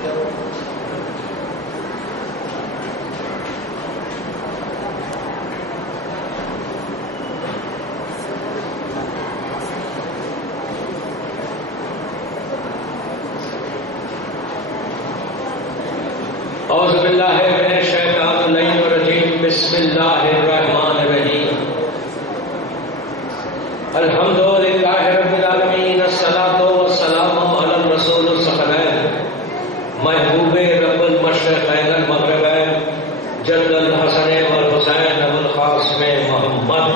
اعوذ باللہ من الشیطان الرجیم بسم اللہ الرحمن الرحیم الحمد للہ رب العالمین الصلاۃ والسلام علی الرسول الثقلین محبوب رب المشرقین المغربین جد الحسن والحسین ابو القاسم محمد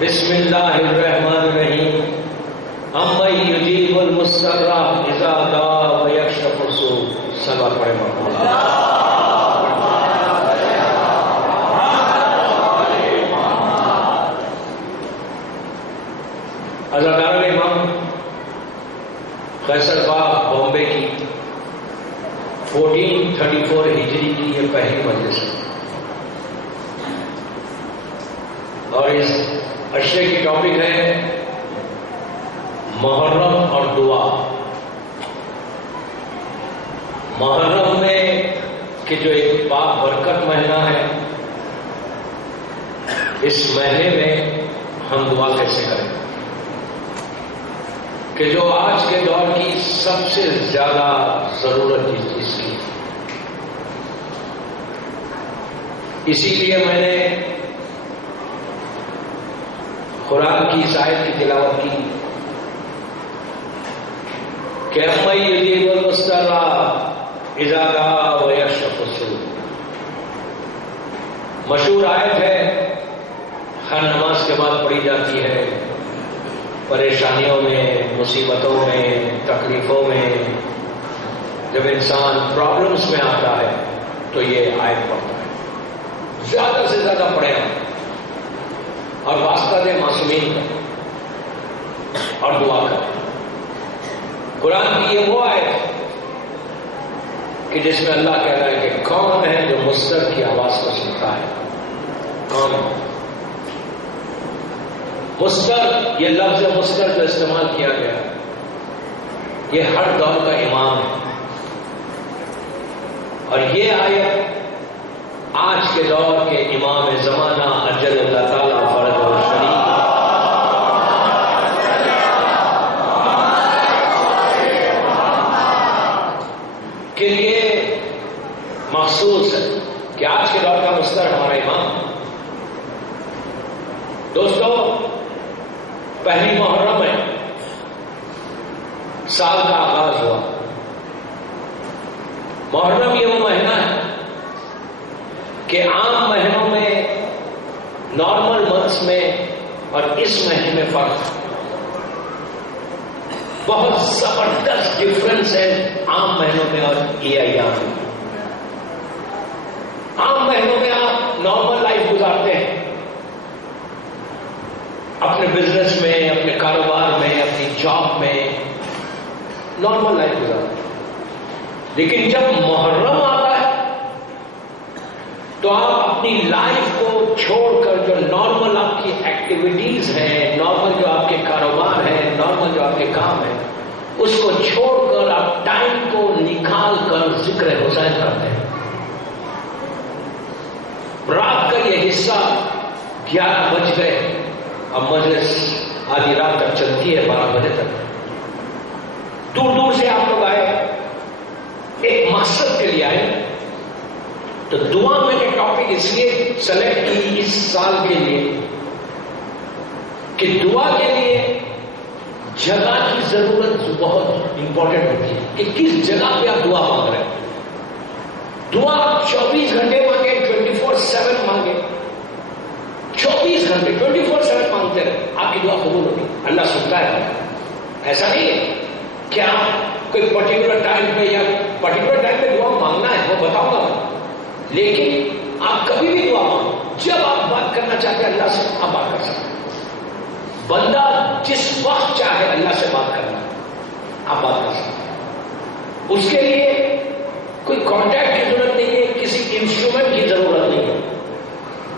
بسم اللہ الرحمن الرحیم امن یجیب المضطر اذا دعا ویکشف السوء صلوات پڑھیں محمد عزاداران امام قیصر باغ بامبے کی 1434 ہجری کی یہ پہلی مجلس ہے اور اس اشرے کی ٹاپک ہے محرم اور دعا۔ محرم میں کہ جو ایک پاک برکت مہینہ ہے، اس مہینے میں ہم دعا کیسے کریں کہ جو آج کے دور کی سب سے زیادہ ضرورت اس چیز کی۔ اسی لیے میں نے قرآن کی اس آیت کی تلاوت کی کہ امن یجیب المضطر اذا دعا ویکشف السوء۔ مشہور آیت ہے، ہر نماز کے بعد پڑھی جاتی ہے، پریشانیوں میں، مصیبتوں میں، تکلیفوں میں جب انسان پرابلمس میں آتا ہے تو یہ آیت پڑھتا ہے۔ زیادہ سے زیادہ پڑھیں اور واسطہ دے معصومین کا اور دعا کریں۔ قرآن کی یہ وہ آیت کہ جس میں اللہ کہہ رہا ہے کہ کون ہے جو مضطر کی آواز کو سنتا ہے؟ کون ہے مضطر؟ یہ لفظ مضطر جو استعمال کیا گیا یہ ہر دور کا امام ہے، اور یہ آیت آج کے دور کے امام زمانہ اجل اللہ تعالیٰ فرج اور شریف کے لیے مخصوص ہے کہ آج کے دور کا مضطر ہمارا امام۔ دوستو، پہلی محرم ہے، سال کا آغاز ہوا۔ محرم یہ وہ مہینہ ہے کہ عام مہینوں میں، نارمل منتھس میں اور اس مہینے میں فرق بہت زبردست ڈفرنس ہے عام مہینوں میں اور یہ ایام میں۔ عام مہینوں میں آپ نارمل لائف گزارتے ہیں، اپنے بزنس میں، اپنے کاروبار میں، اپنی جاب میں نارمل لائف گزارتے ہیں، لیکن جب محرم آتا ہے تو آپ اپنی لائف کو چھوڑ کر جو نارمل آپ کی ایکٹیویٹیز ہیں، نارمل جو آپ کے کاروبار ہیں، نارمل جو آپ کے کام ہیں، اس کو چھوڑ کر آپ ٹائم کو نکال کر ذکر حسین کرتے ہیں۔ رات کا یہ حصہ 11 بج گئے، اب مجلس آدھی رات تک چلتی ہے، 12 بجے تک۔ دور دور سے آپ لوگ آئے، ایک مقصد کے لیے آئے، تو دعا میں نے ٹاپک اس لیے سلیکٹ کی اس سال کے لیے کہ دعا کے لیے جگہ کی ضرورت بہت امپورٹنٹ ہوتی ہے کہ کس جگہ پہ آپ دعا مانگ رہے ہیں۔ دعا 24 گھنٹے مانگے، 24/7 مانگے، 24 گھنٹے 24/7 مانگتے رہے، آپ کی دعا قبول ہوگی، اللہ سنتا ہے۔ ایسا نہیں ہے کہ آپ کوئی پرٹیکولر ٹائم پہ یا پرٹیکولر ٹائم پہ دعا مانگنا ہے، وہ بتاؤں گا، لیکن آپ کبھی بھی دعا مانگو، جب آپ بات کرنا چاہتے ہیں اللہ سے آپ بات کر سکتے ہیں۔ بندہ جس وقت چاہے اللہ سے بات کرنا آپ بات کر سکتے ہیں۔ اس کے لیے کوئی کانٹیکٹ کی ضرورت نہیں ہے، کسی انسٹرومنٹ انسٹرومنٹ کی ضرورت نہیں ہے.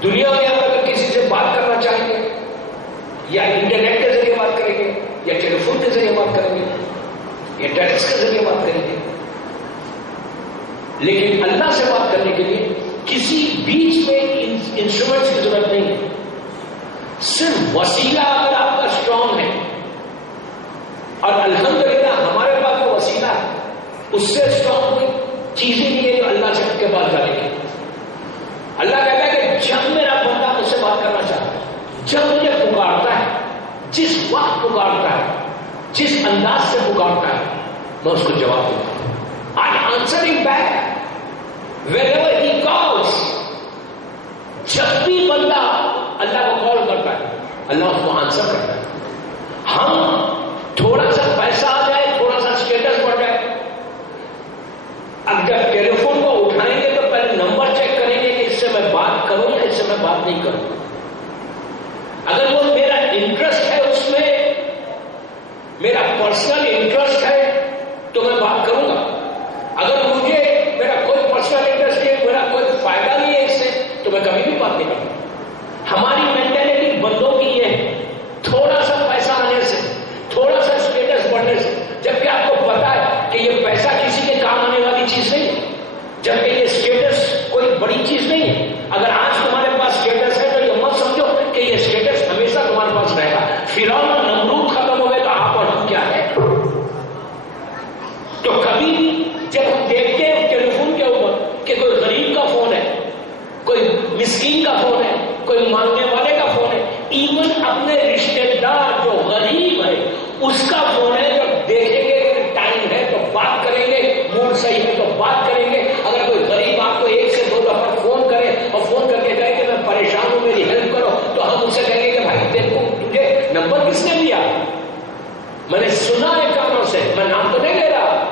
دنیا میں آپ اگر کسی سے بات کرنا چاہیں گے یا انٹرنیٹ کے ذریعے بات کریں گے یا ٹیلی فون کے ذریعے بات کریں گے یا ٹیکسٹ کے ذریعے بات کریں گے, لیکن اللہ سے بات کرنے کے لیے کسی بیچ میں انسٹرومنٹس کی ضرورت نہیں ہے. صرف وسیلہ اگر آپ کا اسٹرانگ ہے, اور الحمدللہ ہمارے پاس جو وسیلہ ہے اس سے اسٹرانگ کوئی چیز ہی نہیں ہے جو اللہ سے کے پاس جانے کی. اللہ کہتا ہے کہ جب میرا بندہ مجھ سے بات کرنا چاہتا ہے, جب مجھے پکارتا ہے, جس وقت پکارتا ہے, جس انداز سے پکارتا ہے, میں اس کو جواب دوں گا. I answer him back whenever he calls. جب بھی بندہ اللہ کو کال کرتا ہے اللہ اس کو آنسر کرتا ہے. ہم تھوڑا سا پیسہ آ جائے, تھوڑا سا اسٹیٹس بڑھ جائے, اگر ٹیلی فون کو اٹھائیں گے تو پہلے نمبر چیک کریں گے کہ اس سے میں بات کروں یا اس سے میں بات نہیں کروں. اگر وہ میرا انٹرسٹ ہے, اس میں میرا پرسنل انٹرسٹ ہے تو میں بات کروں گا. اگر مجھے میرا کوئی پرسنل انٹرسٹ نہیں, میرا کوئی فائدہ نہیں ہے اس سے, تو میں کبھی بھی بات نہیں کروں. ہماری مینٹلٹی بندوں کی یہ ہے, تھوڑا سا پیسہ آنے سے, تھوڑا سا اسٹیٹس بڑھنے سے, جبکہ آپ کو پتا ہے کہ یہ پیسہ کسی کے کام آنے والی چیز نہیں ہے, جبکہ یہ اسٹیٹس کوئی بڑی چیز نہیں ہے. اگر آج تمہارے پاس اسٹیٹس ہے تو یہ مت سمجھو کہ یہ اسٹیٹس ہمیشہ تمہارے پاس رہے گا. فرعون اور نمرود ختم ہو گئے تو آپ اور ہم کیا ہے. تو کبھی جب ہم دیکھتے ہیں ٹیلی فون کے اوپر کہ کوئی غریب کا فون ہے, کوئی مسکین کا فون ہے, کوئی مانگنے والے کا فون ہے, ایون اپنے رشتے دار جو غریب ہے اس کا فون ہے, جب دیکھیں گے کہ ٹائم ہے تو بات کریں گے, موڈ صحیح ہے تو بات کریں گے. اگر کوئی غریب آپ کو 1 سے 2 دفعہ فون کرے اور فون کر کے کہے کہ میں پریشان ہوں, میری ہیلپ کرو, تو ہم ان سے کہیں گے کہ بھائی دیکھو تجھے نمبر کس نے دیا, میں نے سنا ہے کانوں سے, میں نام تو نہیں لے رہا,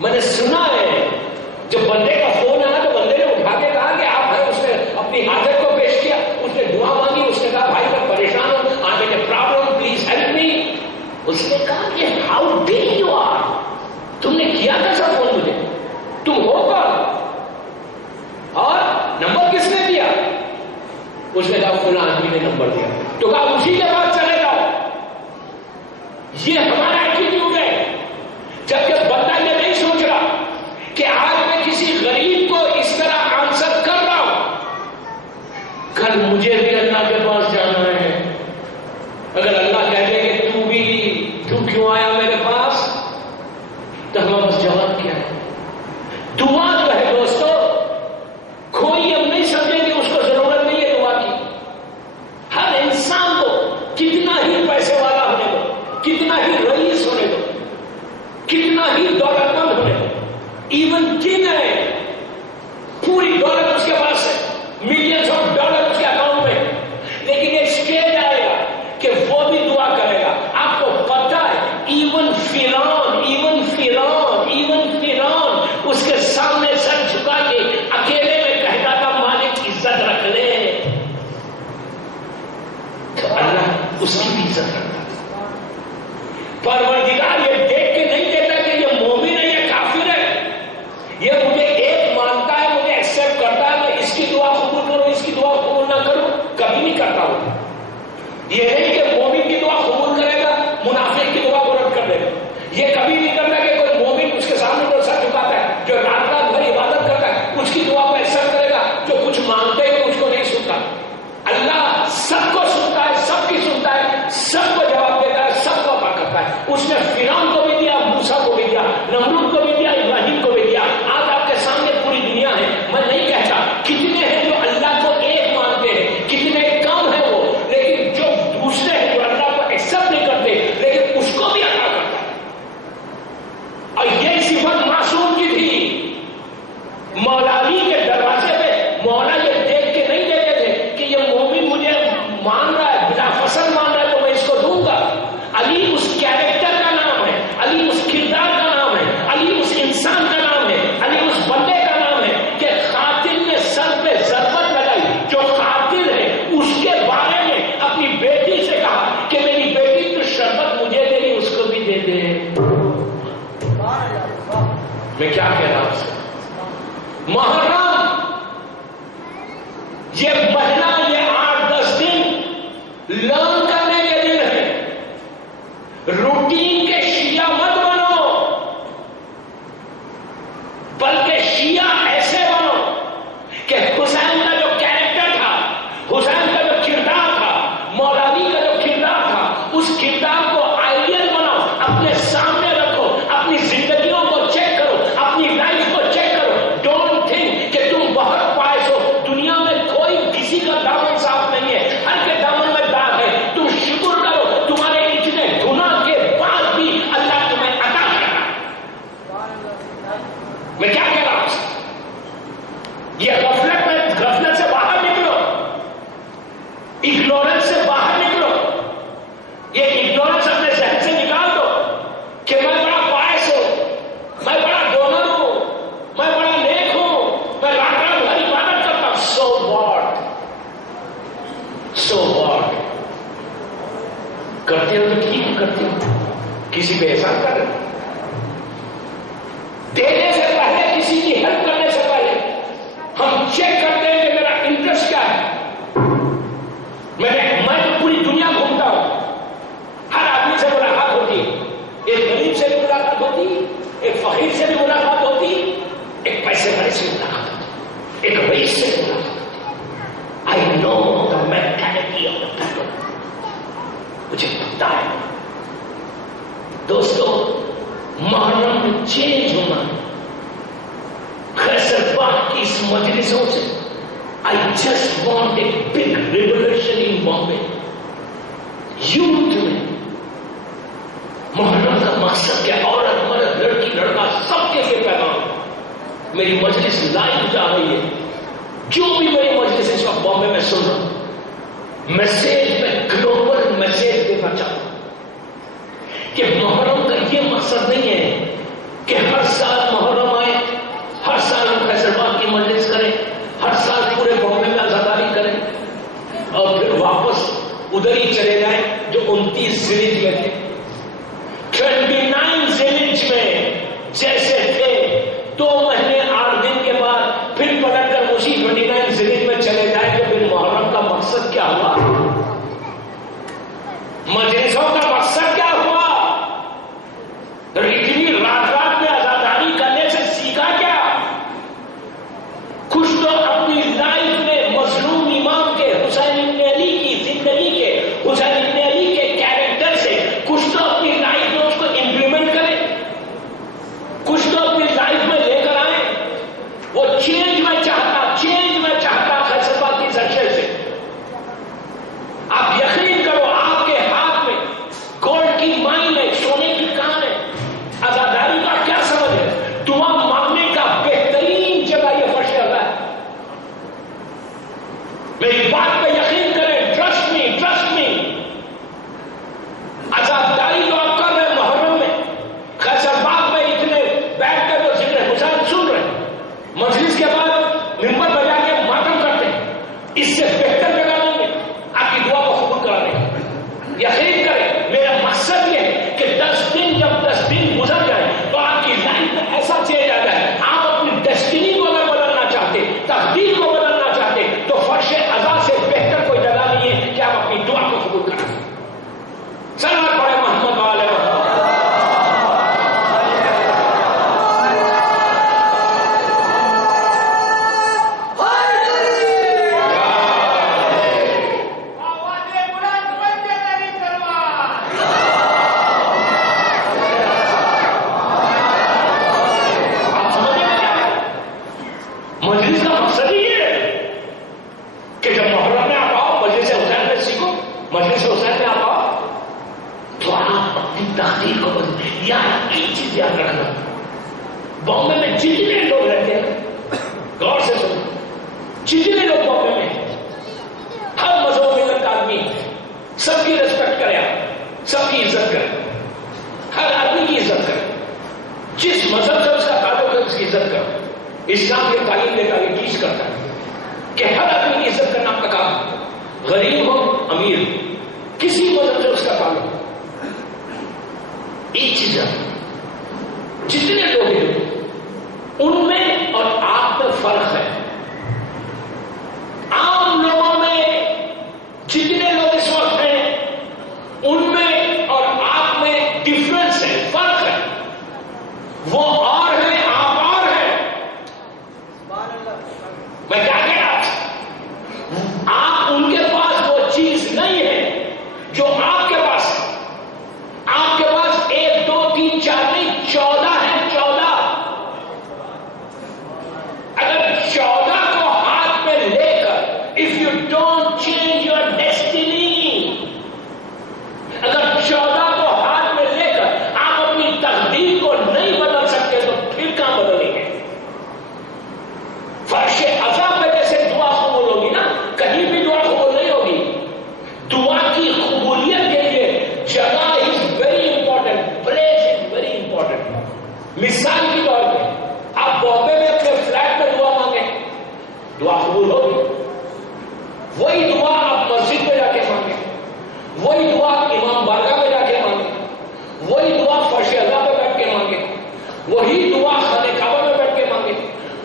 میں نے سنا ہے. جب بندے کا فون آیا تو بندے نے اٹھا کے کہا کہ آپ ہیں, اس نے اپنی حاجت کو پیش کیا, اس نے دعا مانگی, اس نے کہا بھائی میں پریشان ہوں, آج میرے پرابلم, پلیز ہیلپ می. اس نے کہا کہ ہاؤ بگ یو آر, تم نے کیا کیسا فون مجھے, تم ہو کون, اور نمبر کس نے دیا. اس نے کہا فلاں آدمی نے نمبر دیا. تو کہا اسی کے بعد چلے جاؤ. یہ ہمارا ایٹیٹیوڈ ہے. جبکہ بندہ یہ نہیں سوچ رہا کہ آج میں کسی غریب کو اس طرح آنسر کر رہا ہوں, کل مجھے بھی اللہ کے پاس جانا ہے. اگر اللہ کہہ دے کہ تو کیوں آیا میرے پاس, تو ہمارے پاس جواب کیا ہے. دعا جو ہے دوستو, کوئی اب نہیں سمجھے کہ اس کو ضرورت نہیں ہے دعا کی. ہر انسان کو کتنا ہی پیسے والا ہونے دو, کتنا ہی رئیس ہونے دو, کتنا ہی دولت مند ہونے دو, ایون کن ہے پوری دولت اس کے پاس ہے, ملینز آف ڈالر اس کے اکاؤنٹ میں, لیکن ایک اسٹیج آئے گا کہ وہ بھی دعا کرے گا. آپ کو پتا ہے ایون فرعون اس کے سامنے سر جھکا کے اکیلے میں کہتا تھا مالک عزت رکھ لے, تو اللہ اس کی بھی عزت رکھتا. پروردگار یہ دیکھ کے نہیں دیتا کہ یہ مومن ہے یا کافر ہے, یہ مجھے ایک مانتا ہے, مجھے ایکسپٹ کرتا ہے, میں اس کی دعا قبول کروں, اس کی دعا قبول نہ کروں, کبھی نہیں کرتا ہوں. یہ نہیں کہ مومن کی دعا قبول کرے گا, منافق کی دعا کو رد کر دے گا. یہ کبھی نہیں کرتا کہ کوئی مومن اس کے سامنے تو سر جھکاتا ہے, جو رات رات بھر عبادت کرتا ہے, اس کی دعا کو ایکسپٹ کرے گا. جو کچھ مانگتے ہیں اس کو نہیں سنتا. اللہ سب کو سنتا ہے, سب کی سنتا ہے, سب کو جواب دیتا ہے, سب کو عطا کرتا ہے. اس نے فرعون کو بھی دیا, موسیٰ کو بھی دیا, نمرود کو بھی دیا, ابراہیم کو بھی دیا. آج آپ کے سامنے پوری دنیا ہے. میں نہیں کہتا کتنے ہیں جو اللہ کو ایک مانتے ہیں, کتنے کم ہیں وہ, لیکن جو دوسرے ہیں جو اللہ کو ایکسپٹ نہیں کرتے, لیکن اس کو بھی عطا کرتا ہے. اور یہ صفت معصوم کی تھی. مولا علی کے دروازے پہ مولا یہ دیکھ کے نہیں دیتے تھے کہ یہ مومن مجھے مان رہا ہے, بلا فصل مان رہا ہے, تو میں اس کو دوں گا. علی اس کیریکٹر کا نام ہے, علی اس کردار کا نام ہے, علی اس انسان کا نام ہے, علی اس بندے کا نام ہے کہ قاتل نے سر پہ ضربت لگائی. جو قاتل ہے اس کے بارے میں اپنی بیٹی سے کہا کہ میری بیٹی تو شربت مجھے دے گی, اس کو بھی دے دے. میں کیا کہہ رہا ہوں آپ سے, محرم یہ مہینہ، یہ 8-10 دن لرن کرنے کے دن ہے. روٹین کے شیعہ مت بنو، بلکہ شیعہ ایسے بنو کہ حسین کا جو کیریکٹر تھا، حسین کا جو کردار تھا، مولا علی کا جو کردار تھا، اس کردار کو آئیڈیل بناؤ، اپنے سامنے رکھو، اپنی زندگیوں کو چیک کرو، اپنی لائف کو چیک کرو. ڈونٹ تھنک کہ تم بہت پائس ہو. دنیا میں کوئی کسی کا دامن صاف نہیں ہے، ہر کے دامن میں داغ ہے. تم شکر کرو تمہارے اتنے گناہ کے بعد بھی اللہ تمہیں عطا کرا. میں کیا کہہ رہا ہوں؟ یہ غفلت سے باہر نکلو، اگنورنس سے باہر نکلو. یہ اگنورنس اپنے ذہن سے نکال دو کہ میں بڑا باعث ہوں، میں بڑا ڈونر ہوں، میں بڑا نیک ہوں، میں رات رات بھر عبادت کرتا ہوں. سو واٹ کرتے ہو تو ٹھیک کرتے ہو، کسی پہ احسان کر رہے، دینے سے پہلے، کسی کی ہیلپ کرنے سے پہلے ہم چیک کرتے ہیں کہ میرا انٹرسٹ کیا ہے. میں تو پوری دنیا گھومتا ہوں، ہر آدمی سے ملاقات ہوتی، ایک غریب سے بھی ملاقات ہوتی، ایک فقیر سے بھی ملاقات ہوتی، ایک پیسے والے سے ملاقات ہوتی، ایک رئیس سے بھی ملاقات ہوتی. I know the mentality of the people. مجھے پتا ہے دوستو، محرم میں چینج ہونا. خیسر باغ کی اس مجلسوں سے I just want a big revolution in Bombay. Youth میں محرم کا مقصد کیا؟ عورت مرد لڑکی لڑکا سب کے لیے پیغام. میری مجلس لائیو جا رہی ہے، جو بھی میری مجلس اس وقت بامبے میں سن رہا ہوں، میسج میں گلوبل میسج دینا چاہتا ہوں کہ محرم کا یہ مقصد نہیں ہے کہ ہر سال محرم آئے، ہر سال ہم فیصل باغ کی مجلس کریں، ہر سال پورے بامبے میں عزاداری کریں اور پھر واپس ادھر ہی چلے جائیں جو 29 ذیلحج میں تھے. 29 ذیلحج میں جیسے تھے 2 مہینے 8 دن کے بعد پھر پلٹ کر اسی 29 ذیلحج میں چلے جائیں. تو پھر محرم کا مقصد کیا ہوا؟ مجلسوں کا مقصد کیا ہوا؟ اتنی رات رات میں عزاداری کرنے سے سیکھا کیا؟ کچھ تو اپنی لائف میں مظلوم امام کے، حسین ابن علی کی زندگی کے، حسین ابن علی کے کیریکٹر سے کچھ تو اپنی لائف میں اس کو امپلیمنٹ کریں، کچھ تو اپنی لائف میں لے کر آئیں. وہ چینج میں چاہتا فیصل باغ کی سرشے سے. آپ یقین کرو آپ کے ہاتھ میں گولڈ کی مائن ہے، سونے کی کان ہے. عزاداری کا کیا سمجھ ہے؟ دعا مانگنے کا بہترین جگہ یہ فرش اللہ ہے. میری بات پہ یقین کریں، ٹرسٹ می. عزاداری تو آپ کر رہے ہیں محرم میں، خیسر باغ میں اتنے بیٹھ کر جو ذکر حسین سن رہے ہیں، مجلس کے بعد ممبر بجا کے ماتم کرتے ہیں. اس سے بہتر جگہ نہیں ہے آپ کی دعا کو قبول کرانے کا. یقین کریں میرا مقصد یہ ہے کہ 10 دن جب 10 دن گزر جائے تو آپ کی لائف میں ایسا چینج آ جائے. آپ اپنی ڈیسٹینی کو اگر بدلنا چاہتے، تقدیر کو بدلنا چاہتے، تو فرش عزا سے بہتر کوئی جگہ نہیں ہے کہ آپ اپنی دعا کو قبول کریں. سلام پڑھے محمد والے محمد. مجلس کا مقصد ہی یہ ہے کہ جب محرم میں آپ آؤ، مجلس حسین میں سیکھو، مجلس حسین میں آپ آؤ تو آپ اپنی تقدیر کو بدلیں. یار ایک چیز یاد رکھنا، بامبے میں جتنے لوگ رہتے ہیں، غور سے سنو، جتنے لوگ بامبے میں ہیں، ہر مذہب ملت کا آدمی، سب کی ریسپیکٹ کرے، آپ سب کی عزت کریں، ہر آدمی کی عزت کریں. جس مذہب سے اس کا تعلق ہے اس کی عزت کرو. اسلام کی تعلیم دیتا ہے، ٹیچ کرتا ہے کہ ہر آدمی کی عزت کرنا آپ کا کام ہے، غریب ہو امیر، کسی مذہب سے اس کا تعلق ہو. ایک چیز ہے، جتنے لوگ ہیں ان میں اور آپ میں فرق ہے. عام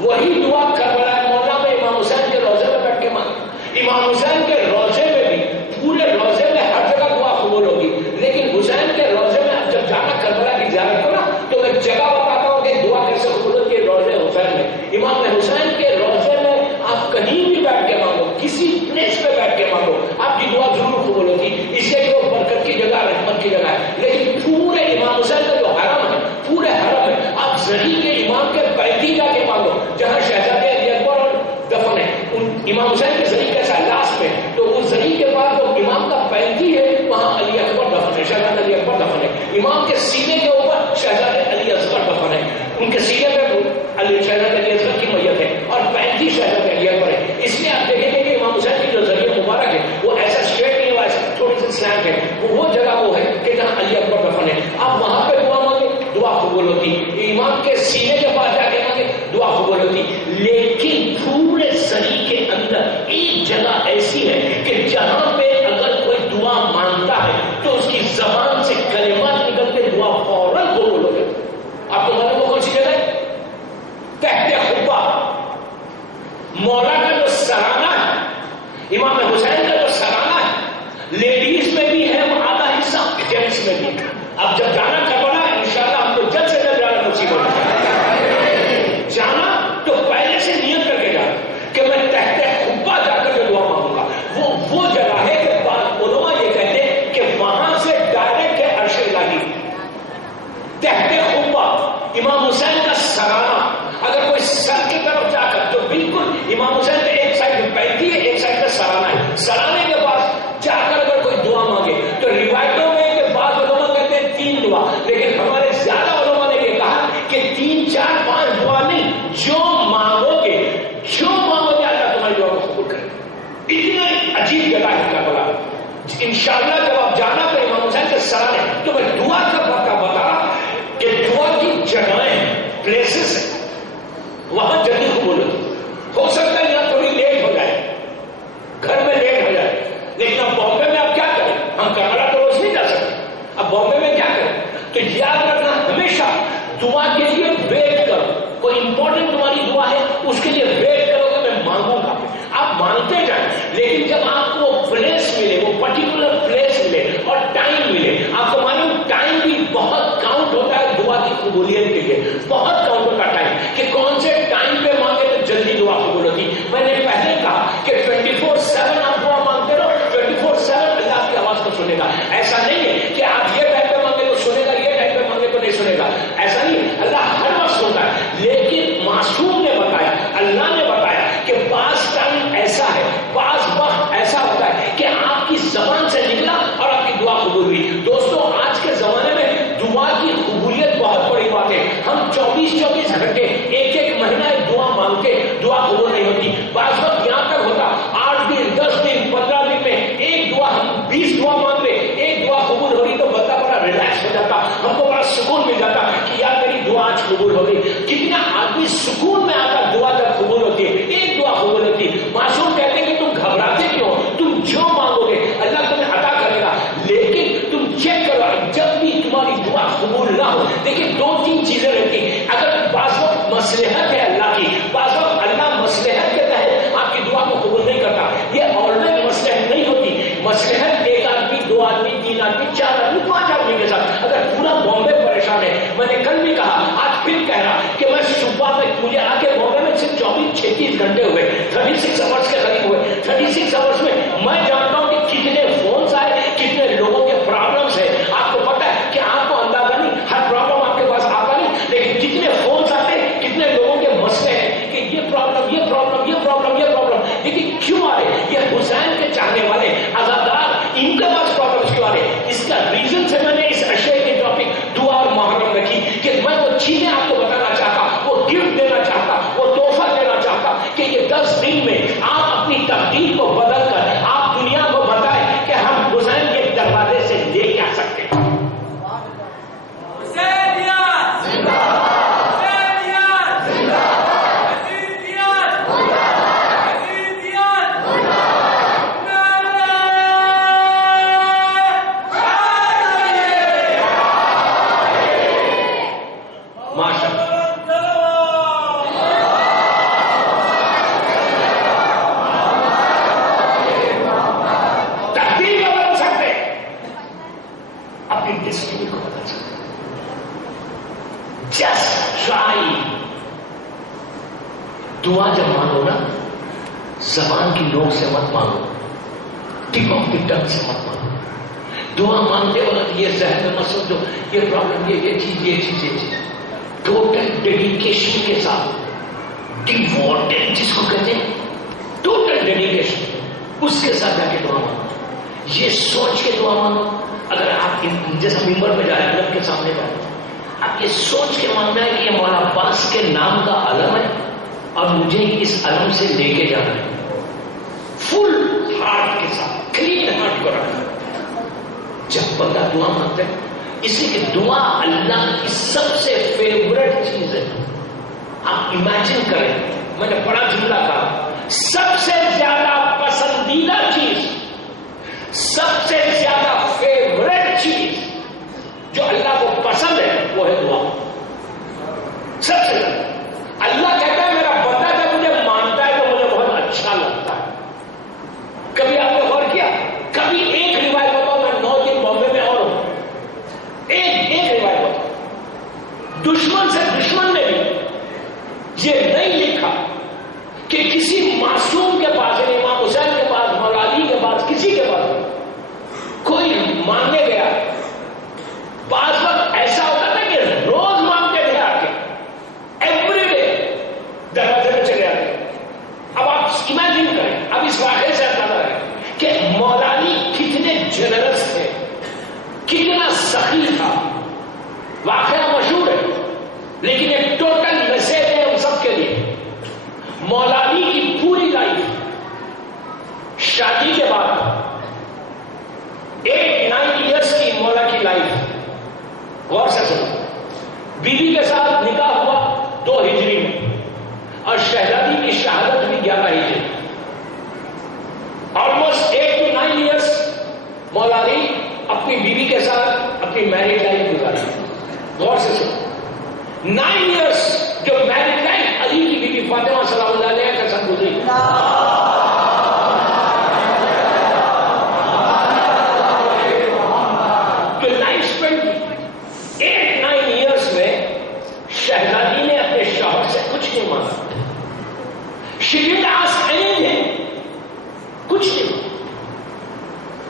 وہی دعا کربلا مولا میں امام حسین کے روزے میں بیٹھ کے مانگے. امام حسین کے روزے میں بھی پورے روزے میں ہر جگہ دعا قبول ہوگی، لیکن حسین کے روزے میں اب جب جانا کربلا کی زیارت کو نا تو میں جگہ بتاتا ہوں کہ دعا کیسے قبول ہوتی ہے. روزے حسین میں، امام حسین کے روزے میں آپ کہیں بھی بیٹھ کے مانگو، کسی پلیس پہ بیٹھ کے مانگو، آپ کی دعا ضرور قبول ہوتی. اس لیے وہ برکت کی جگہ، رحمت کی جگہ ہے. لیکن پورے امام حسین کا جو حرم ہے، پورے حرم ہے، آپ زری کے امام کے بیتی جا کے مانگو جہاں شہزادے علی اکبر اور دفن ہے. امام حسین کے زری کیسا ہے لاس میں، تو اس زری کے بعد جو امام کا بیتی ہے وہاں علی اکبر دفن ہے، شہزادے علی اکبر دفن ہے. امام کے سینے کے اوپر شہزادے علی اصغر دفن ہے، ان کے سینے پہ شہزادے علی اصغر کی میت ہے اور 35 شہزادے علی اکبر ہے. اس لیے آپ دیکھیں گے کہ امام حسین کی جو ذریعہ مبارک ہے وہ ایسا اسٹریٹ نہیں ہوا، ایسا تھوڑی سی سلینٹ ہے. وہ جگہ وہ ہے کہ جہاں علی اکبر دفن ہے. آپ وہاں پہ دعا مانگے دعا قبول ہوتی. امام کے سینے کے پاس جا کے مانگے دعا قبول ہوتی. لیکن پورے زری کے اندر ایک جگہ ایسی ہے کہ جہاں پہ اگر کوئی دعا مانگتا ہے تو اس کی زبان سے کلمات نکلتے دعا فوراً قبول ہو جاتی. آپ کو معلوم ہے کون سی جگہ ہے؟ تحت خبا. مولا کا جو سرانہ ہے، امام حسین کا جو سرانہ ہے، لیڈیز میں بھی ہے وہ آدھا حصہ، جینٹس میں بھی. اب جب جانا کربلا ہے انشاءاللہ ہم کو جلد سے جلد جانا نصیب ہوگا. جانا تو پہلے سے نیت کر کے جانا کہ میں تحت خبا جا کر جو دعا مانگوں گا. وہ جگہ ہے کہ بعض علماء یہ کہتے ہیں کہ وہاں سے ڈائریکٹ ہے عرش الہی. تحت خبا امام حسین کا سرانہ. اگر کوئی سر کی طرف جا کر، جو بالکل امام حسین کے ایک سائڈ بیٹھی ہے ایک سائڈ پہ سرانہ ہے، سرانے کے پاس جا کر اگر کوئی دعا مانگے تو روایتوں میں کہ بعض علماء کہتے ہیں 3 دعا، لیکن ہمارے زیادہ علماء نے یہ کہا کہ 3 4 5 دعا نہیں، جو مانگو گے اللہ تمہاری دعا کو قبول کرے. اتنا عجیب جگہ ہے کربلا. انشاءاللہ جب آپ جانا تو امام حسین کے سرانے تو میں دعا کا بتا رہا کہ دعا کی جگہیں پلیسز ہیں وہاں جلدی قبول ہو سکتا ہے یہاں تھوڑی لیٹ ہو جائے، گھر میں لیٹ ہو جائے. لیکن اب بامبے میں آپ کیا کریں؟ ہم کربلا تو روز نہیں جا سکتے. اب بامبے میں کیا کریں؟ تو یاد رکھنا ہمیشہ دعا کے لیے ویٹ کرو. کوئی امپورٹنٹ تمہاری دعا ہے اس کے لیے ویٹ کرو کہ میں مانگوں گا. آپ مانگتے جائیں، لیکن جب آپ کو پلیس ملے، وہ پرٹیکولر پلیس ملے اور ٹائم ملے. آپ کو معلوم ٹائم بھی بہت کاؤنٹ ہوتا ہے دعا کی قبولیت کے لیے. بہت کاؤنٹ ہوتا ہے ٹائم کہ کون سے ٹائم پہ مانگے تو جلدی دعا قبول ہوتی. میں نے پہلے کہا کہ 24/7 آپ دعا مانگتے رہو، 24/7 اللہ کی آواز کو سنے گا. ایسا نہیں ہے کہ آپ یہ ٹائم پہ مانگے تو سنے گا، یہ ٹائم پہ مانگے تو نہیں سنے گا. ایسا نہیں، اللہ ہر وقت سنتا ہے. لیکن معصوم نے بتایا، اللہ نے بتایا کہ بعض ٹائم ایسا ہے، بعض وقت ایسا ہوتا ہے کہ آپ کی زبان سے نکلا اور آپ کی دعا قبول ہوئی. دوستوں آج کے زمانے میں دعا کی قبولیت بہت بڑی بات ہے. ہم 24 گھنٹے ایک مہینہ ایک دعا مانگتے، دعا قبول نہیں ہوتی. بعض وقت یہاں تک ہوتا 8 دن 10 دن 15 دن میں ایک دعا، ہم 20 دعا مانگتے، ایک دعا قبول ہو رہی تو بندہ بڑا ریلیکس ہو جاتا، ہم کو بڑا سکون مل جاتا کہ یار میری دعا آج قبول ہو گئی. کتنا آدمی سکون میں آتا دعا جب قبول ہوتی ہے، ایک دعا قبول ہوتی ہے. معصوم کہتے ہیں کہ تم گھبراتے کیوں؟ تم جو مانگو گے اللہ تمہیں عطا کرے گا. لیکن تم چیک کرو جب بھی تمہاری دعا قبول نہ ہو، دیکھیں 2-3 چیزیں رہتی ہیں. اگر بعض وقت مصلحت ہے اللہ کی، بعض وقت اللہ مصلحت کے تحت آپ کی دعا کو قبول نہیں کرتا. یہ آلریڈی مصلحت نہیں ہوتی. مصلحت 1 آدمی 2 آدمی 3 آدمی 4 آدمی 5 آدمی کے ساتھ. اگر پورا بامبے پریشان ہے، میں نے کل بھی کہا آج پھر کہہ رہا کہ میں صبح میں مجھے آ کے بامبے میں صرف 24-36 گھنٹے ہوئے، 36 آورس کے قریب ہوئے. 36 آورس میں میں جانتا ہوں کہ کتنے فونز آئے، کتنے لوگوں کے پرابلمس ہیں. آپ کو پتا ہے کہ آپ کو اندازہ نہیں، ہر پرابلم آپ کے پاس آتا نہیں، لیکن کتنے فونز آتے ہیں، کتنے لوگوں کے مسئلے ہیں کہ یہ پرابلم یہ پرابلم یہ پرابلم یہ پرابلم. لیکن کیوں آ رہے؟ یہ حسین کے چاہنے والے عزادار، ان کے پاس پرابلمس کیوں آ رہے؟ اس کا ریزن سے میں نے اس اشیاء کی ٹاپک دعا اور محرم رکھی کہ میں وہ چیزیں آپ کو بتانا چاہتا، وہ گفٹ دینا چاہتا، وہ تحفہ دینا چاہتا کہ یہ 10 دن میں آپ اپنی تقدیر کو بدل کر آپ دنیا دعا جب مانگو نا زبان کی نوک سے مت مانگو، ٹپ آف دی ٹنگ سے مت مانگو. دعا مانگتے وقت یہ ذہن میں مت سوچو یہ پرابلم یہ چیز. ٹوٹل ڈیڈیکیشن کے ساتھ، ڈیووٹڈ جس کو کہتے ہیں، ٹوٹل ڈیڈیکیشن، اس کے ساتھ جا کے دعا مانگو. یہ سوچ کے دعا مانگو. اگر آپ جیسا ممبر پہ جائے رب کے سامنے جائے، آپ یہ سوچ کے مانگنا ہے کہ یہ مولا عباس کے نام کا علم ہے اور مجھے اس علم سے لے کے جانا ہے. فل ہارٹ کے ساتھ، کلین ہارٹ کو رکھنا. جب بندہ دعا مانگتا ہے، اسی کہ دعا اللہ کی سب سے فیوریٹ چیز ہے. آپ امیجن کریں، میں نے بڑا جملہ کہا، سب سے زیادہ پسندیدہ چیز، سب سے زیادہ فیوریٹ چیز جو اللہ کو پسند ہے وہ ہے دعا. سب سے زیادہ اللہ کہتا ہے میرا بندہ جب مجھے مانتا ہے تو مجھے بہت اچھا لگتا ہے. کبھی آپ نے غور کیا؟ کبھی ایک روایت بتاؤ، میں 9 دن بامبے میں اور ہوں، ایک روایت بتاؤ، دشمن سے دشمن نے بھی یہ نہیں لکھا کہ کسی معصوم کے پاس، امام حسین کے پاس، مولا علی کے پاس، کسی کے پاس کوئی مانگنے گیا. بعض وقت ایسا ہوتا تھا کہ روز مانگتے تھے آ کے، ایوری ڈے دروازے میں چلے آتے. اب آپ امیجن کریں، اب اس واقعے سے اندازہ ہے کہ مولا علی کتنے جنرس تھے، کتنا سخی تھا. واقعہ مشہور ہے لیکن ایک ٹوٹل میسج ہے ہم سب کے لیے. مولا علی کی پوری لائف، شادی کے بعد 9 ایئرس کی مولا کی لائف، غور سے سنو. بیوی کے ساتھ نکاح ہوا 2 ہجری میں اور شہزادی کی شہادت بھی 11 ہجری. آلموسٹ 8 to 9 ایئرس مولا علی اپنی بیوی کے ساتھ اپنی میرڈ لائف گزاری. غور سے سنو، 9 ایئرس جو میرڈ لائف علی کی بیوی فاطمہ سلام اللہ علیہ کے ساتھ گزری. جو لائف اسپینڈ 8-9 ایئرس میں شہزادی نے اپنے شوہر سے کچھ نہیں مانگا. She didn't ask anything. کچھ نہیں.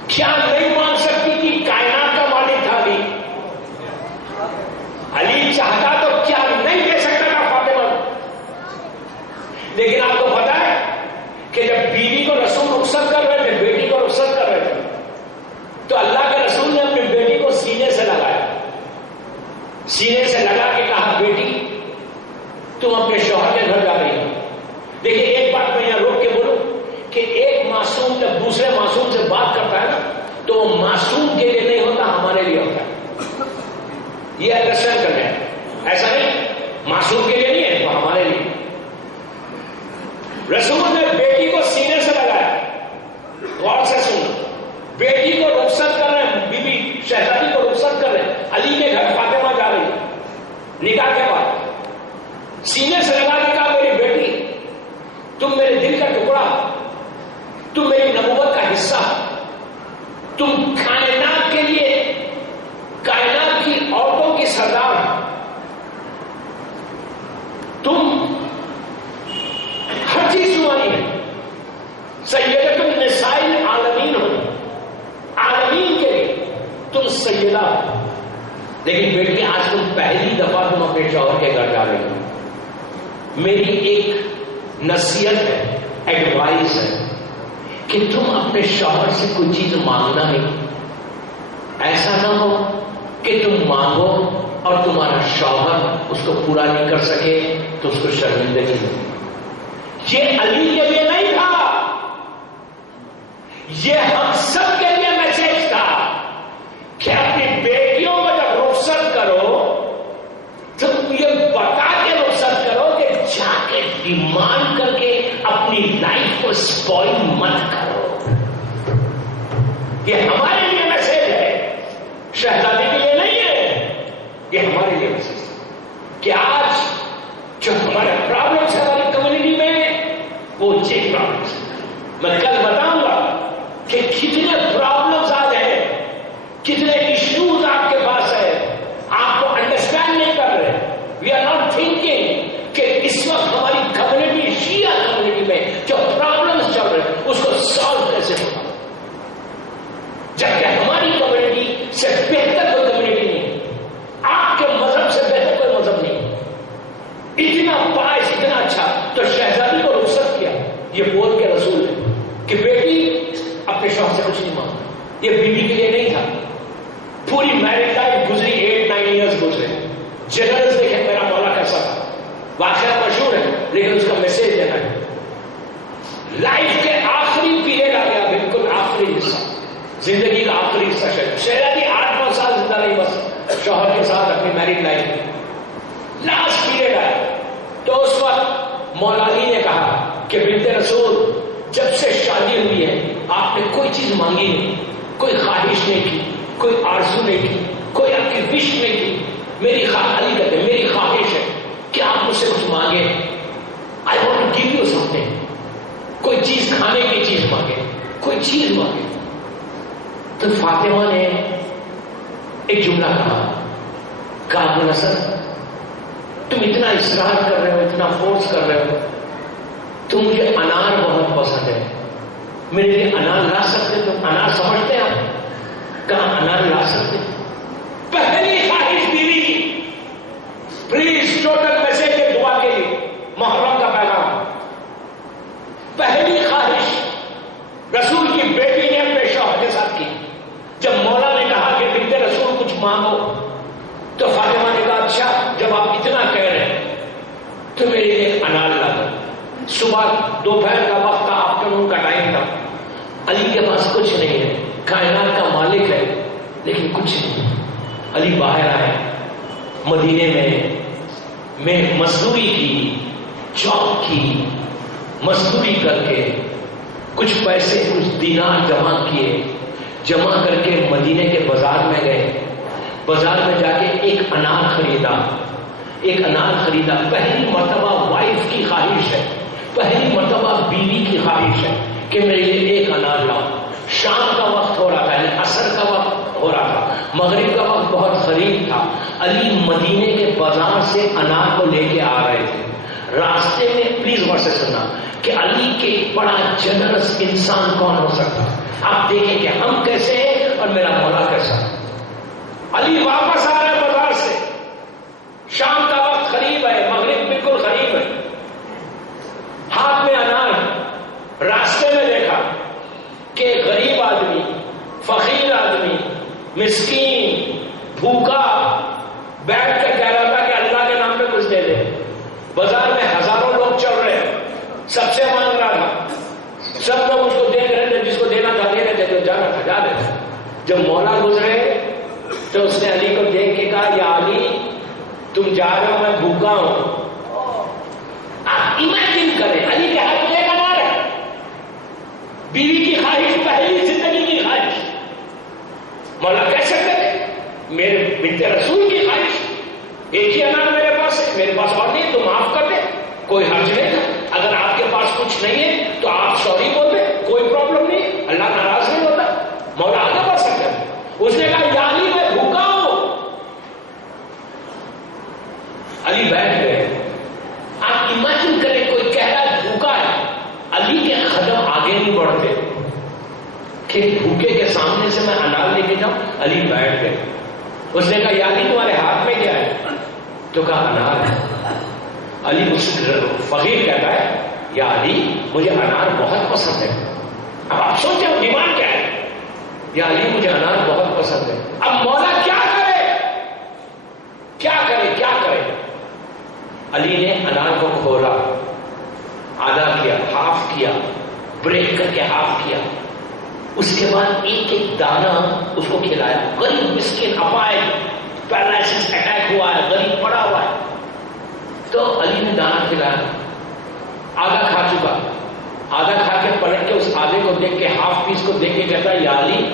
کیا نہیں مان سکتی تھی؟ کائنات کا مالک تھا علی. علی چاہتا تو کیا نہیں دے سکتا تھا فاطمہ. لیکن آپ کو پتا ہے کہ جب بیوی کو رسول رخصت کر رہے تھے، بیٹی کو رخصت کر رہے تھے، تو اللہ کے رسول نے اپنی بیٹی کو سینے سے لگایا، سینے سے لگا کے کہا بیٹی تم اپنے شوہر کے گھر جا رہی ہو. دیکھیے ایک بات میں یہاں روک کے بولوں کہ ایک معصوم جب دوسرے معصوم سے بات کرتا ہے نا تو وہ معصوم کے لیے نہیں ہوتا، ہمارے لیے ہوتا ہے. یہ انڈرسٹینڈ کرنا ہے. ایسا نہیں معصوم کے لیے نہیں ہے، وہ ہمارے لیے. رسول نے بیٹی کو سینے سے لگایا. غور سے سنو، بیٹی کو رخصت کر رہے ہیں، بی بی شہزادی کو رخصت کر رہے ہیں، علی کے گھر فاطمہ جا رہی ہے نکاح کے بعد. سینے سے لگا کے کہا میری بیٹی تم میرے دل کا ٹکڑا، تم میری نبوت کا حصہ، تم کائنات کے لیے، کائنات کی عورتوں کی سردار، تم ہر چیز تمہاری ہے، سیدۃ النساء العالمین ہو، عالمین کے لیے تم سیدہ. لیکن بیٹی آج تم پہلی دفعہ تم اپنے شوہر کے گھر جا رہے ہو. میری ایک نصیحت ہے، ایڈوائز ہے کہ تم اپنے شوہر سے کوئی چیز مانگنا نہیں. ایسا نہ ہو کہ تم مانگو اور تمہارا شوہر اس کو پورا نہیں کر سکے تو اس کو شرمندگی ہو. یہ علی کے لیے نہیں تھا، یہ ہم سب کے لیے میسج تھا کہ اپنی بیٹیوں کو جب رخصت کرو تو یہ بتا کے رخصت کرو کہ جا کے ڈیمانڈ کر کے اپنی لائف کو اسپوائل مت کرو. یہ ہمارے لیے میسج ہے، شہزادی کے لیے نہیں ہے. یہ ہمارے لیے میسج ہے کہ آج جو ہمارے پرابلمس ہے ہماری کمیونٹی میں وہ چیک پرابلمس. میں کل بتاؤں گا کہ کتنے پرابلمس آ رہے ہیں، کتنے ایشوز آپ کے پاس ہے، آپ کو انڈرسٹینڈ نہیں کر رہے. وی آر ناٹ تھنکنگ کہ اس وقت ہماری کمیونٹی شوہر سے کچھ نہیں مانگا. یہ بیوی کے لیے نہیں تھا. پوری میرڈ لائف گزری, 8-9 ایئرس گزرے. جنرلز دیکھیں میرا مولا کیسا تھا, واقعہ مشہور ہے لیکن اس کا میسج دینا ہے. لائف کے آخری پیریڈ آ گیا, بالکل آخری حصہ, زندگی کا آخری حصہ. شہزادی 8-9 سال زندہ رہی بس شوہر کے ساتھ اپنی میرڈ لائف میں. لاسٹ پیریڈ آیا تو اس وقت مولا علی نے کہا کہ بنت رسول, جب سے شادی ہوئی ہے آپ نے کوئی چیز مانگی نہیں, کوئی خواہش نہیں کی, کوئی آرزو نہیں کی, کوئی آپ کی وش نہیں کی. میری علی کہتے ہیں میری خواہش ہے کہ آپ مجھ سے کچھ مانگے. I want to give you something. کوئی چیز, کھانے کی چیز مانگے, کوئی چیز مانگے. تو فاطمہ نے ایک جملہ کہا ابو نصر تم اتنا اصرار کر رہے ہو, اتنا فورس کر رہے ہو, تو مجھے انار بہت پسند ہے, میرے لیے انار لا سکتے؟ تو انار سمجھتے ہیں آپ, کہاں انار لا سکتے؟ پہلی خواہش بیوی کی. پلیز ٹوٹل میسج ہے دعا کے لیے, محرم کا پیغام. پہلی خواہش رسول کی بیٹی نے اپنے شوہر کے ساتھ کی. جب مولا نے کہا کہ بنت رسول کچھ مانگو تو فاطمہ نے کہا اچھا جب آپ اتنا کہہ رہے ہیں تو میرے لیے انار لا دو. صبح دوپہر کا وقت تھا, آفٹرنون کا ٹائم تھا. علی کے پاس کچھ نہیں ہے, کائنات کا مالک ہے لیکن کچھ نہیں. علی باہر آئے, مدینے میں مزدوری کی, جاب کی, مزدوری کر کے کچھ پیسے, کچھ دینار جمع کیے, جمع کر کے مدینے کے بازار میں گئے. بازار میں جا کے ایک انار خریدا, ایک انار خریدا. پہلی مرتبہ وائف کی خواہش ہے, پہلی مرتبہ بیوی کی خواہش ہے کہ میرے لیے ایک انار لاؤ. شام کا وقت ہو رہا تھا, یعنی عصر کا وقت ہو رہا تھا, مغرب کا وقت بہت قریب تھا. علی مدینے کے بازار سے انار کو لے کے آ رہے تھے. راستے میں پلیز غور سے سننا کہ علی کے بڑا جنرس انسان کون ہو سکتا. آپ دیکھیں کہ ہم کیسے ہیں اور میرا مولا کیسا. علی واپس آ رہے بازار سے, شام کا وقت قریب ہے, مغرب بالکل قریب ہے, ہاتھ میں انار. راستے میں دیکھا کہ غریب آدمی, فقیر آدمی, مسکین, بھوکا بیٹھ کے کہہ رہا تھا کہ اللہ کے نام پہ کچھ دے دے. بازار میں ہزاروں لوگ چل رہے ہیں, سب سے مانگ رہا تھا, سب لوگ اس کو دیکھ رہے تھے, جس کو دینا تھا دے رہے تھے, جانا تھا جا رہے تھے. جب مولا گزرے تو اس نے علی کو دیکھ کے کہا یا علی تم جا رہے ہو, میں بھوکا ہوں. آپ امیجن کریں علی کے ہاتھ میں ایک انار ہے, بیوی کی خواہش, پہلی زندگی کی خواہش. مولا کہہ سکتے تھے میرے بنت رسول کی خواہش, ایک ہی انار میرے پاس ہے, میرے پاس اور نہیں, تو معاف کر دیں, کوئی حرج نہیں تھا. اگر آپ کے پاس کچھ نہیں ہے تو آپ سوری بول دیں, کوئی پرابلم نہیں, اللہ ناراض نہیں ہوتا. مولا آگے بڑھ سکتا ہے. اس نے کہا یا علی میں بھوکا ہوں. علی بیٹھ گئے. آپ امیجن کریں کوئی کہہ رہا ہے بھوکا ہے, علی کے قدم آگے نہیں بڑھتے کہ بھوکے کے سامنے سے میں انار لے کے جاؤں. علی بیٹھ گئے. اس نے کہا یا علی تمہارے ہاتھ میں کیا ہے؟ تو کہا انار ہے. علی اس فقیر کہتا ہے یا علی مجھے انار بہت پسند ہے. اب آپ سوچیں ڈیمانڈ کیا ہے؟ یا علی مجھے انار بہت پسند ہے. اب مولا کیا کرے, کیا کرے, کیا کرے؟ علی نے انار کو کھولا, آدھا کیا, ہاف کیا, بریک کر کے ہاف کیا. اس کے بعد ایک ایک دانہ اس کو کھلایا. غریب مسکین اپائے, پیرالائسس اٹیک ہوا ہے, غریب پڑا ہوا ہے. تو علی نے دانہ کھلایا, آدھا کھا چکا, آدھا کھا کے پلٹ کے اس آدھے کو دیکھ کے, ہاف پیس کو دیکھ کے کہتا ہے یا علی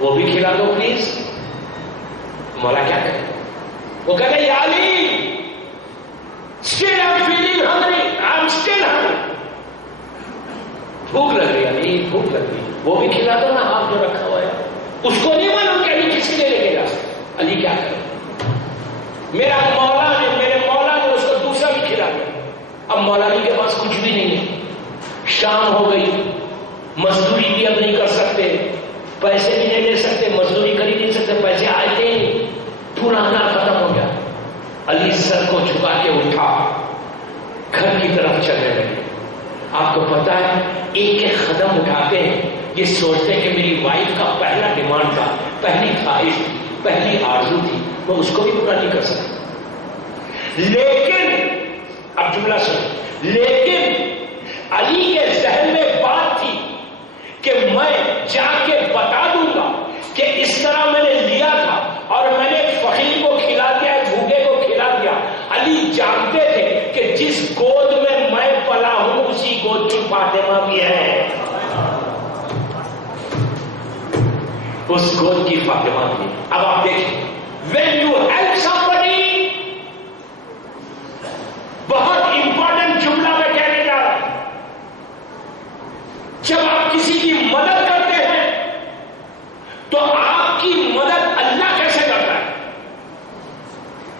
وہ بھی کھلا دو پلیز. مولا کیا کہتے, وہ کہتے ہیں یا علی still I'm feeling hungry, I'm still hungry. بھوک لگ رہی علی, بھوک لگ رہی, وہ بھی کھلا دو نا, ہاتھ جو رکھا ہوا ہے. اس کو نہیں معلوم کہ علی کس لیے لے کے جا سکتا. علی کیا کرے, میرا مولا نے, میرے مولا نے اس کو دوسرا بھی کھلا دیا. اب مولا علی کے پاس کچھ بھی نہیں ہے, شام ہو گئی, مزدوری بھی اب نہیں کر سکتے, پیسے بھی نہیں لے سکتے, مزدوری کر ہی نہیں سکتے, پیسے آئے نہیں, پورا انار ختم ہو گیا. علی سر کو جھکا کے اٹھا, گھر کی طرف چلنے لگے. آپ کو پتا ہے ایک ایک قدم اٹھاتے ہیں یہ سوچتے ہیں کہ میری وائف کا پہلا ڈیمانڈ تھا، پہلی خواہش تھی، پہلی آرزو تھی، وہ اس کو بھی پورا نہیں کر سکتا. لیکن اب جملہ سن، لیکن علی کے ذہن میں بات تھی کہ میں جا کے بتا دوں گا کہ اس طرح میں نے لیا تھا اور میں نے فقیر کو کھلا دیا، بھوکے کو کھلا دیا. علی جانتے تھے کہ جس گود میں میں پلا ہوں اسی گود کی فاطمہ بھی ہے، اس گود کی فاطمہ بھی. اب آپ دیکھیں، when you help somebody، بہت امپورٹنٹ جملہ میں کہنے جا رہا ہوں، جب آپ کسی کی مدد کرتے ہیں تو آپ کی مدد اللہ کیسے کرتا ہے؟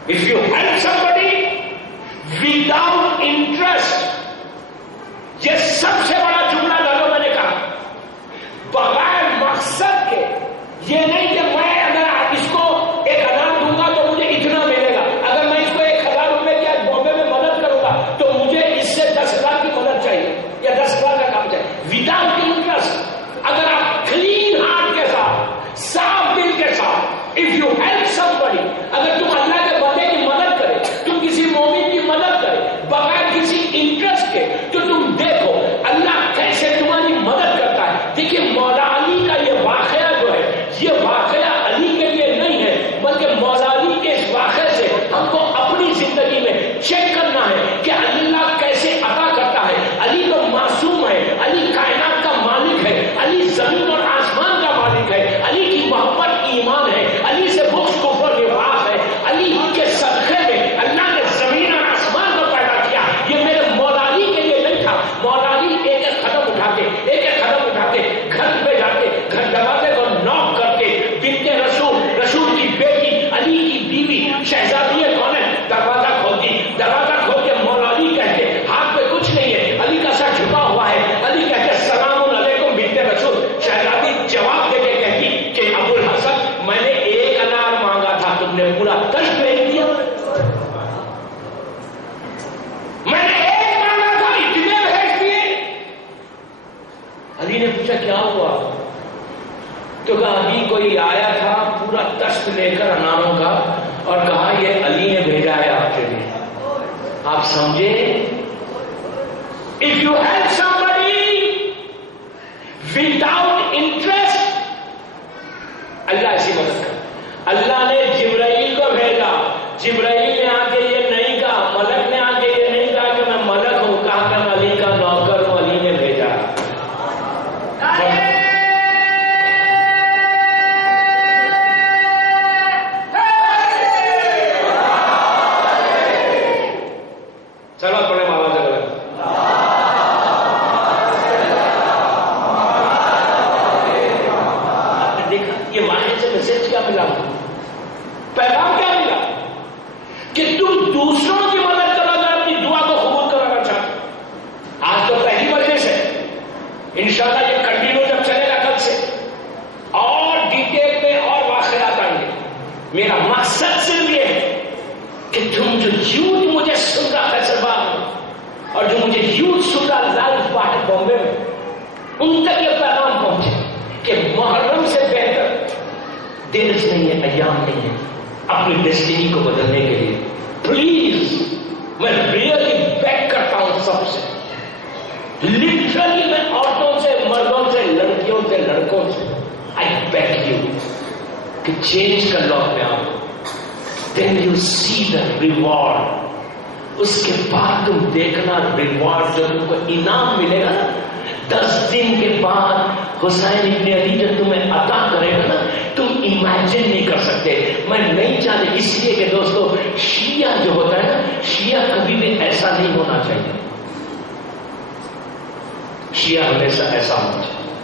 If you help somebody without interest، یہ سب سے بڑا جملہ ڈالو میں نے کہا، بغیر مقصد کے. یہ نہیں کہ میں اگر اس کو 1000 دوں گا تو مجھے اتنا ملے گا، اگر میں اس کو 1000 روپے کی بامبے میں مدد کروں گا تو مجھے اس سے 10,000 کی مدد چاہیے یا 10,000 کا کام چاہیے. وداؤٹ انٹرسٹ، اگر آپ کلین ہارٹ کے ساتھ، صاف دل کے ساتھ، اف یو ہیلپ somebody، اگر تم اللہ کے بندے کی مدد کرے، تم کسی مومن کی مدد کرے بغیر کسی انٹرسٹ کے، تو تم دیکھو اللہ کیسے تمہاری مدد کرتا ہے. دیکھیے مولا علی کا یہ واقعہ جو ہے، یہ واقعہ علی کے لیے نہیں ہے، بلکہ مولا علی کے اس واقعے سے ہم کو اپنی زندگی میں چیک کرنا ہے کہ اللہ کیسے عطا کرتا ہے. علی تو معصوم ہے، علی کائنات کا مالک ہے، علی زمین اور آسمان کا مالک ہے، علی کی محبت ایمان ہے، علی سے بغض کفر نفاق ہے. علی کے صدقے میں اللہ نے زمین اور آسمان کو پیدا کیا. یہ میرے مولا علی کے لیے نہیں تھا. مولا علی ایک ایک قدم اٹھاتے، ایک ایک قدم اٹھاتے، گھر پہ جاتے، گھر دروازے کو نوک کرتے، بنت رسول، رسول کی بیٹی، علی کی بیوی، شہزادی کون ہے، دروازہ کھولتی، دروازہ کھول کے مولا علی کہتے، ہاتھ پہ کچھ نہیں ہے، علی کا سر جھکا ہوا ہے، علی کہتے السلام علیکم بنت رسول. شہزادی جواب دے کے کہتی کہ ابو الحسن میں نے 1 انار مانگا تھا، تم نے پورا 10 بھیج دیا. میں نے 1 مانگا تھا، اتنے بھیج دیے. علی نے پوچھا کیا ہوا؟ تو کہا ابھی کوئی آیا تھا پورا دست لے کر اناروں کا اور کہا یہ علی نے بھیجا ہے آپ کے لیے. آپ سمجھے؟ If you help somebody without interest، اللہ ایسی مدد کر. اللہ نے جبرائیل کو بھیجا، جبرائیل نے آ کے یہ نہیں کہا، ملک نے آ کے یہ نہیں کہا کہ میں ملک ہوں، کہا کہ میں علی کا نوکر ہوں، علی نے بھیجا. چلو تھوڑے مالا جگہ دیکھا یہ واقعے سے میسج کیا ملا، پیغام کیا ملا کہ تم دوسروں کی مدد کرنا چاہتے، اپنی دعا کو قبول کرانا چاہتے. آج تو پہلی مجلس ہے، انشاءاللہ یہ کنٹینیو جب چلے گا کل سے اور ڈیٹیل میں اور واقعات آئیں گے. میرا مقصد صرف یہ ہے کہ تم جو یوتھ مجھے سن رہا ہے سرباب اور جو مجھے یوتھ سن رہا لائف باہر بامبے میں، ان تک یہ پیغام پہنچے کہ محرم سے بہتر دن نہیں ہے، ایام نہیں ہے اپنی ڈیسٹینی کو بدلنے کے لیے. پلیز میں ریئلی بیگ کرتا ہوں سب سے، لٹرلی میں عورتوں سے، مردوں سے، لڑکیوں سے، لڑکوں سے، آئی بیگ یو کہ چینج کر لو اپنے آپ کو. Then you see the reward. اس کے بعد تم دیکھنا ریوارڈ جو تم کو انعام ملے گا 10 دن کے بعد حسین ابن علی جو تمہیں عطا کرے گا نا، تم امیجن نہیں کر سکتے. میں نہیں چاہتے، اس لیے کہ دوستو شیعہ جو ہوتا ہے نا، شیعہ کبھی بھی ایسا نہیں ہونا چاہیے. شیعہ ہمیشہ ایسا ہونا چاہیے.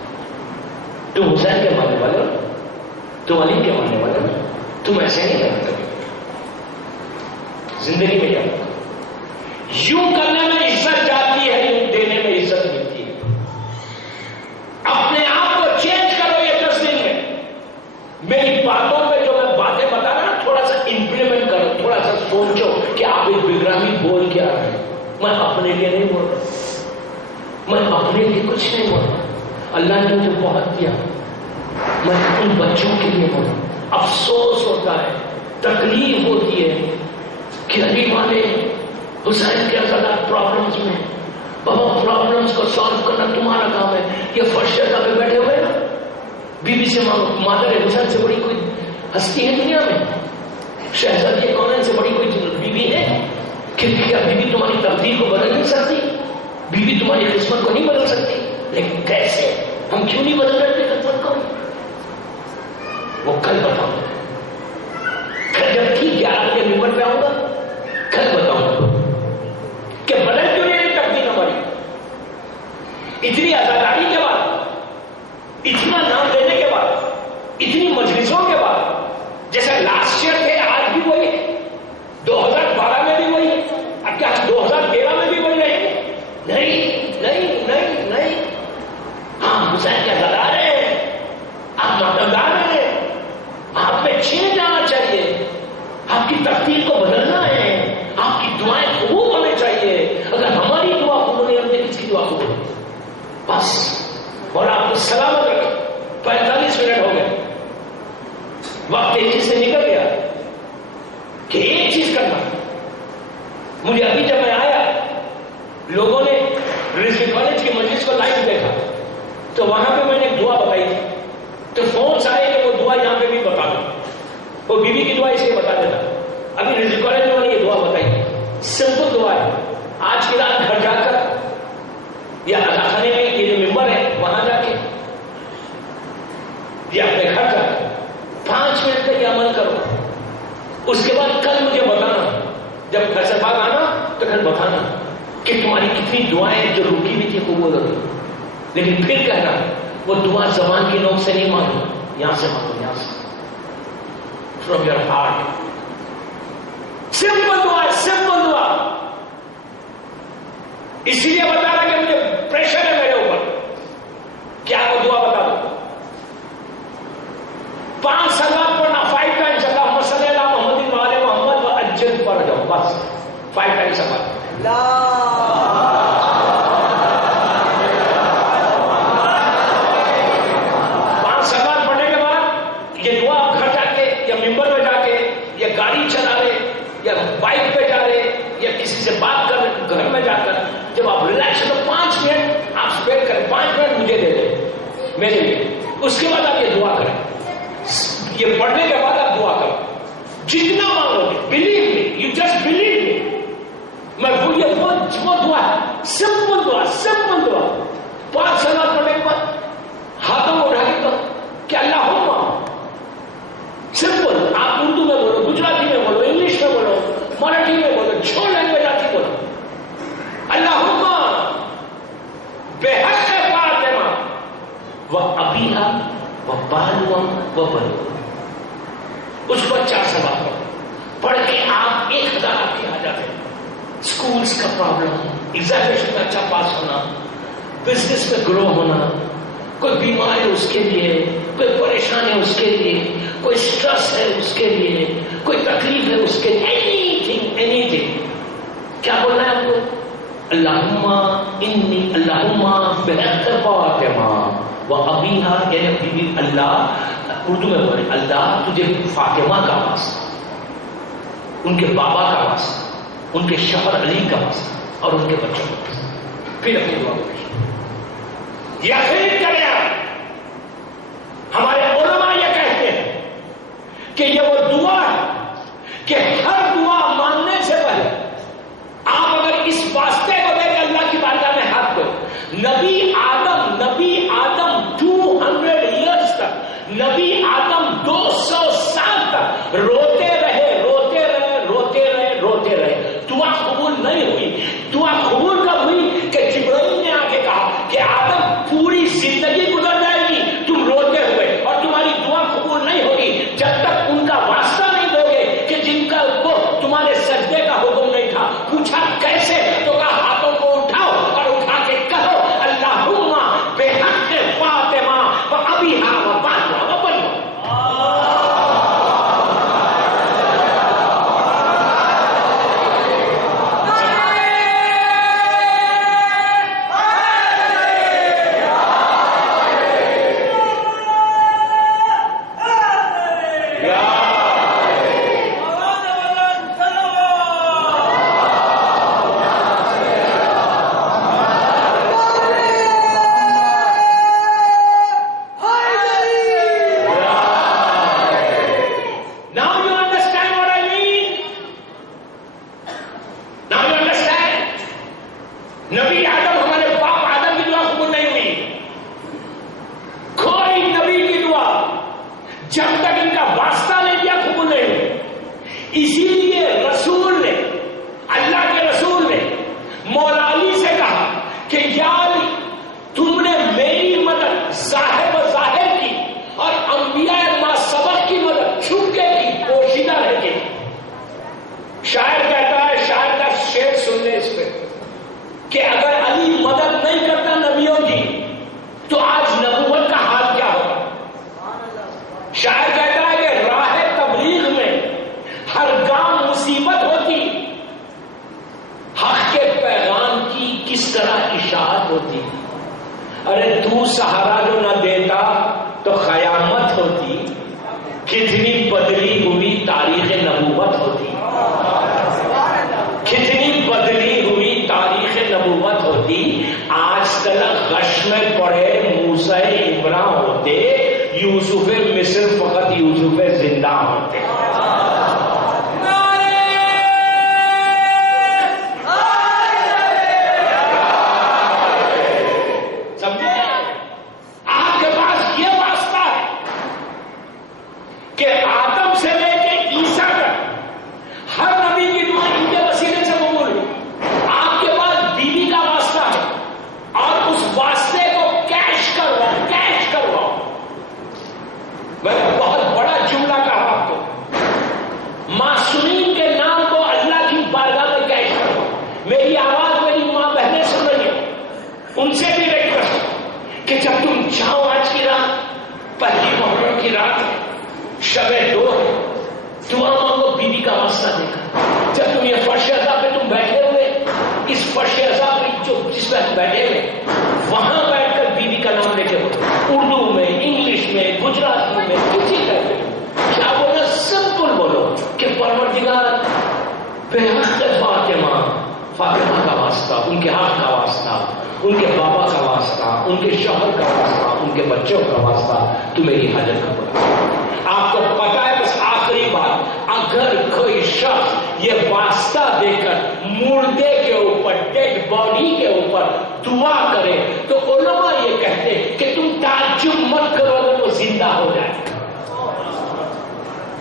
تم حسین کے ماننے والے ہو، تم علی کے ماننے والے ہو، تم ایسے نہیں کرتے. زندگی میں کیا یوں کرنے میں عزت جاتی ہے، یوں دینے میں عزت ملتی ہے. اپنے آپ کو چینج کرو یہ 10 دن میں. میری باتوں میں جو میں باتیں بتا رہا ہوں تھوڑا سا امپلیمنٹ کرو، تھوڑا سا سوچو کہ آپ ایک بگرامی بول کیا رہے ہیں. میں اپنے لیے نہیں بول رہا، میں اپنے لیے کچھ نہیں بول رہا. اللہ نے مجھے بہت دیا، میں ان بچوں کے لیے بولوں. افسوس ہوتا ہے، تکلیف ہوتی ہے کہ علی والے حسین کے آزادات پرابلمس میں. بابا پرابلمس کو سالو کرنا تمہارا کام ہے. یہ فرش جگہ پہ بیٹھے ہوئے نا، بی بی سے مادر حسین سے بڑی کوئی ہستی ہے دنیا میں؟ شہزادی کونین سے بڑی کوئی بی بی ہے؟ کہ کیا بی بی تمہاری تقدیر کو بدل نہیں سکتی؟ بی بی تمہاری قسمت کو نہیں بدل سکتی؟ لیکن کیسے؟ ہم کیوں نہیں بدل رہے قسمت کو؟ وہ کل بتاؤں گا. کل جب ٹھیک 11 بجے ممبر پہ آؤں گا، کل بتاؤں گا کہ بدل کیوں نہیں تقدیر ہماری. اتنی آزاداری کے بعد، اتنا نام لینے کے بعد، اتنی مجلسوں کے بعد، جیسے لاسٹ ایئر تھے آج بھی وہی، 2012 میں بھی وہی، اب کیا 2013 میں بھی وہی رہے گی؟ نہیں نہیں نہیں نہیں. ہاں حسین کے آزادار ہیں، آپ ماتمدار ہیں، آپ میں چینج آنا چاہیے، آپ کی تقدیر کو بدلنا ہے، آپ کی دعائیں قبول ہونے چاہیے. اگر ہماری دعا قبول نہیں ہوتی، کس کی دعا قبول ہوتی؟ بس. اور آپ کو سلامت رکھے. 45 منٹ ہو گئے، وقت تیزی سے نکل گیا کہ ایک چیز کرنا. مجھے ابھی جب میں آیا، لوگوں نے رضوی کالج کی مجلس کو لائیو دیکھا، تو وہاں پہ میں نے ایک دعا بتائی تھی، تو فونس آئے کہ وہ دعا یہاں پہ بھی بتا دو. وہ بیوی کی دعا اسے بتا دیتا. ابھی رضوی کالج میں نے یہ دعا بتائی تھی، سمپل دعا ہے. آج کی رات گھر جا کر یا اللہ خانے میں یہ جو ممبر ہے وہاں جا کے یا اپنے گھر جا کے 5 منٹ تک یہ عمل کرو. اس کے بعد کل مجھے بتانا، جب گھر سے باہر آنا تو کل بتانا کہ تمہاری کتنی دعائیں جو رکی ہوئی تھی قبول ہو گئی. لیکن پھر کہنا وہ دعا زبان کی نوک سے نہیں مانگو، یہاں سے مانگو، یہاں سے، فرام یور ہارٹ. سمپل دعا ہے، سمپل دعا. اس لیے بتا رہا کہ مجھے پریشر ہے میرے اوپر، کیا وہ دعا بتا دو. 5 سلوات پڑھنا 5 ٹائمس، اللہم صلی علی محمد و آل محمد و اجل پڑھ جاؤ، بس 5 ٹائمس سلوات. 5 سلوات پڑھنے کے بعد یہ دعا آپ گھر جا کے یا ممبر پہ جا کے یا گاڑی چلا رہے یا بائک پہ جا رہے یا کسی سے بات کر رہے، گھر میں جا کر جب آپ ریلیکس ہو 5 منٹ آپ اسپینڈ کریں، 5 منٹ مجھے دے دیں میرے لیے. اس کے بعد آپ یہ دعا کریں. یہ پڑھنے کے بعد آپ دعا کریں، جتنا مانگو گے. Believe me, you just believe me. میں وہ دعا ہے، سمپل دعا، سمپل دعا. 5 سلوات پڑھنے کے بعد ہاتھوں کو اٹھا کے تو کہ اللہم، سمپل. آپ اردو میں بولو، گجراتی میں بولو، انگلش میں بولو، مراٹھی میں بولو، جو لینگویج آتی بولو. اللہم بحق فاطمہ و ابیہا و بالوا و بنو. اس کو 4 سوال پڑھ کے آپ 1000 آپ کے آ جاتے ہیں. اسکولس کا پرابلم، ایگزامینیشن میں اچھا پاس ہونا، بزنس میں گرو ہونا، کوئی بیمار ہے اس کے لیے، کوئی پریشان ہے اس کے لیے، کوئی اسٹریس ہے اس کے لیے، کوئی تکلیف ہے اس کے لیے، اینی تھنگ. کیا بولنا ہے آپ کو؟ اللہم انی، اللہم بحق فاطمہ و ابیہا، یعنی بیوی اللہ، اردو میں بولے اللہ تجھے فاطمہ کا واسطہ، ان کے بابا کا واسطہ، ان کے شوہر علی کا واسطہ اور ان کے بچوں کا واسطہ. پھر اپنی دعا کو یقین کریں. ہمارے علماء یہ کہتے ہیں کہ یہ وہ دعا ہے کہ ہر دعا ماننے سے پہلے آپ اگر اس واسطے کو دیں کہ اللہ کی بارگاہ میں ہاتھ دو. نبی آدم 200 ایئرس تک، نبی آدم 200 سال تک روتے رہے. دعا قبول نہیں ہوئی. دعا قبول کب ہوئی کہ جبرائیل نے آ کے کہا کہ آدم پوری زندگی اشاعت ہوتی. ارے تو سہارا جو نہ دیتا تو قیامت ہوتی. کتنی بدلی ہوئی تاریخ نبوت ہوتی. کتنی بدلی ہوئی تاریخ نبوت ہوتی. آج تک غش میں پڑے موسیٰ عمران ہوتے, یوسف مصر فقط یوسف زندہ ہوتے. فاطمہ کا واسطہ, ان کے ہاتھ کا واسطہ, ان کے بابا کا واسطہ, ان کے شوہر کا واسطہ, ان کے بچوں کا واسطہ, تو میری حاجت کا پڑا. آپ کو پتا ہے بس آخری بات, اگر کوئی شخص یہ واسطہ دے کر مردے کے اوپر, ڈیڈ باڈی کے اوپر دعا کرے تو علماء یہ کہتے کہ تم تعجب مت کرو اگر وہ زندہ ہو جائے.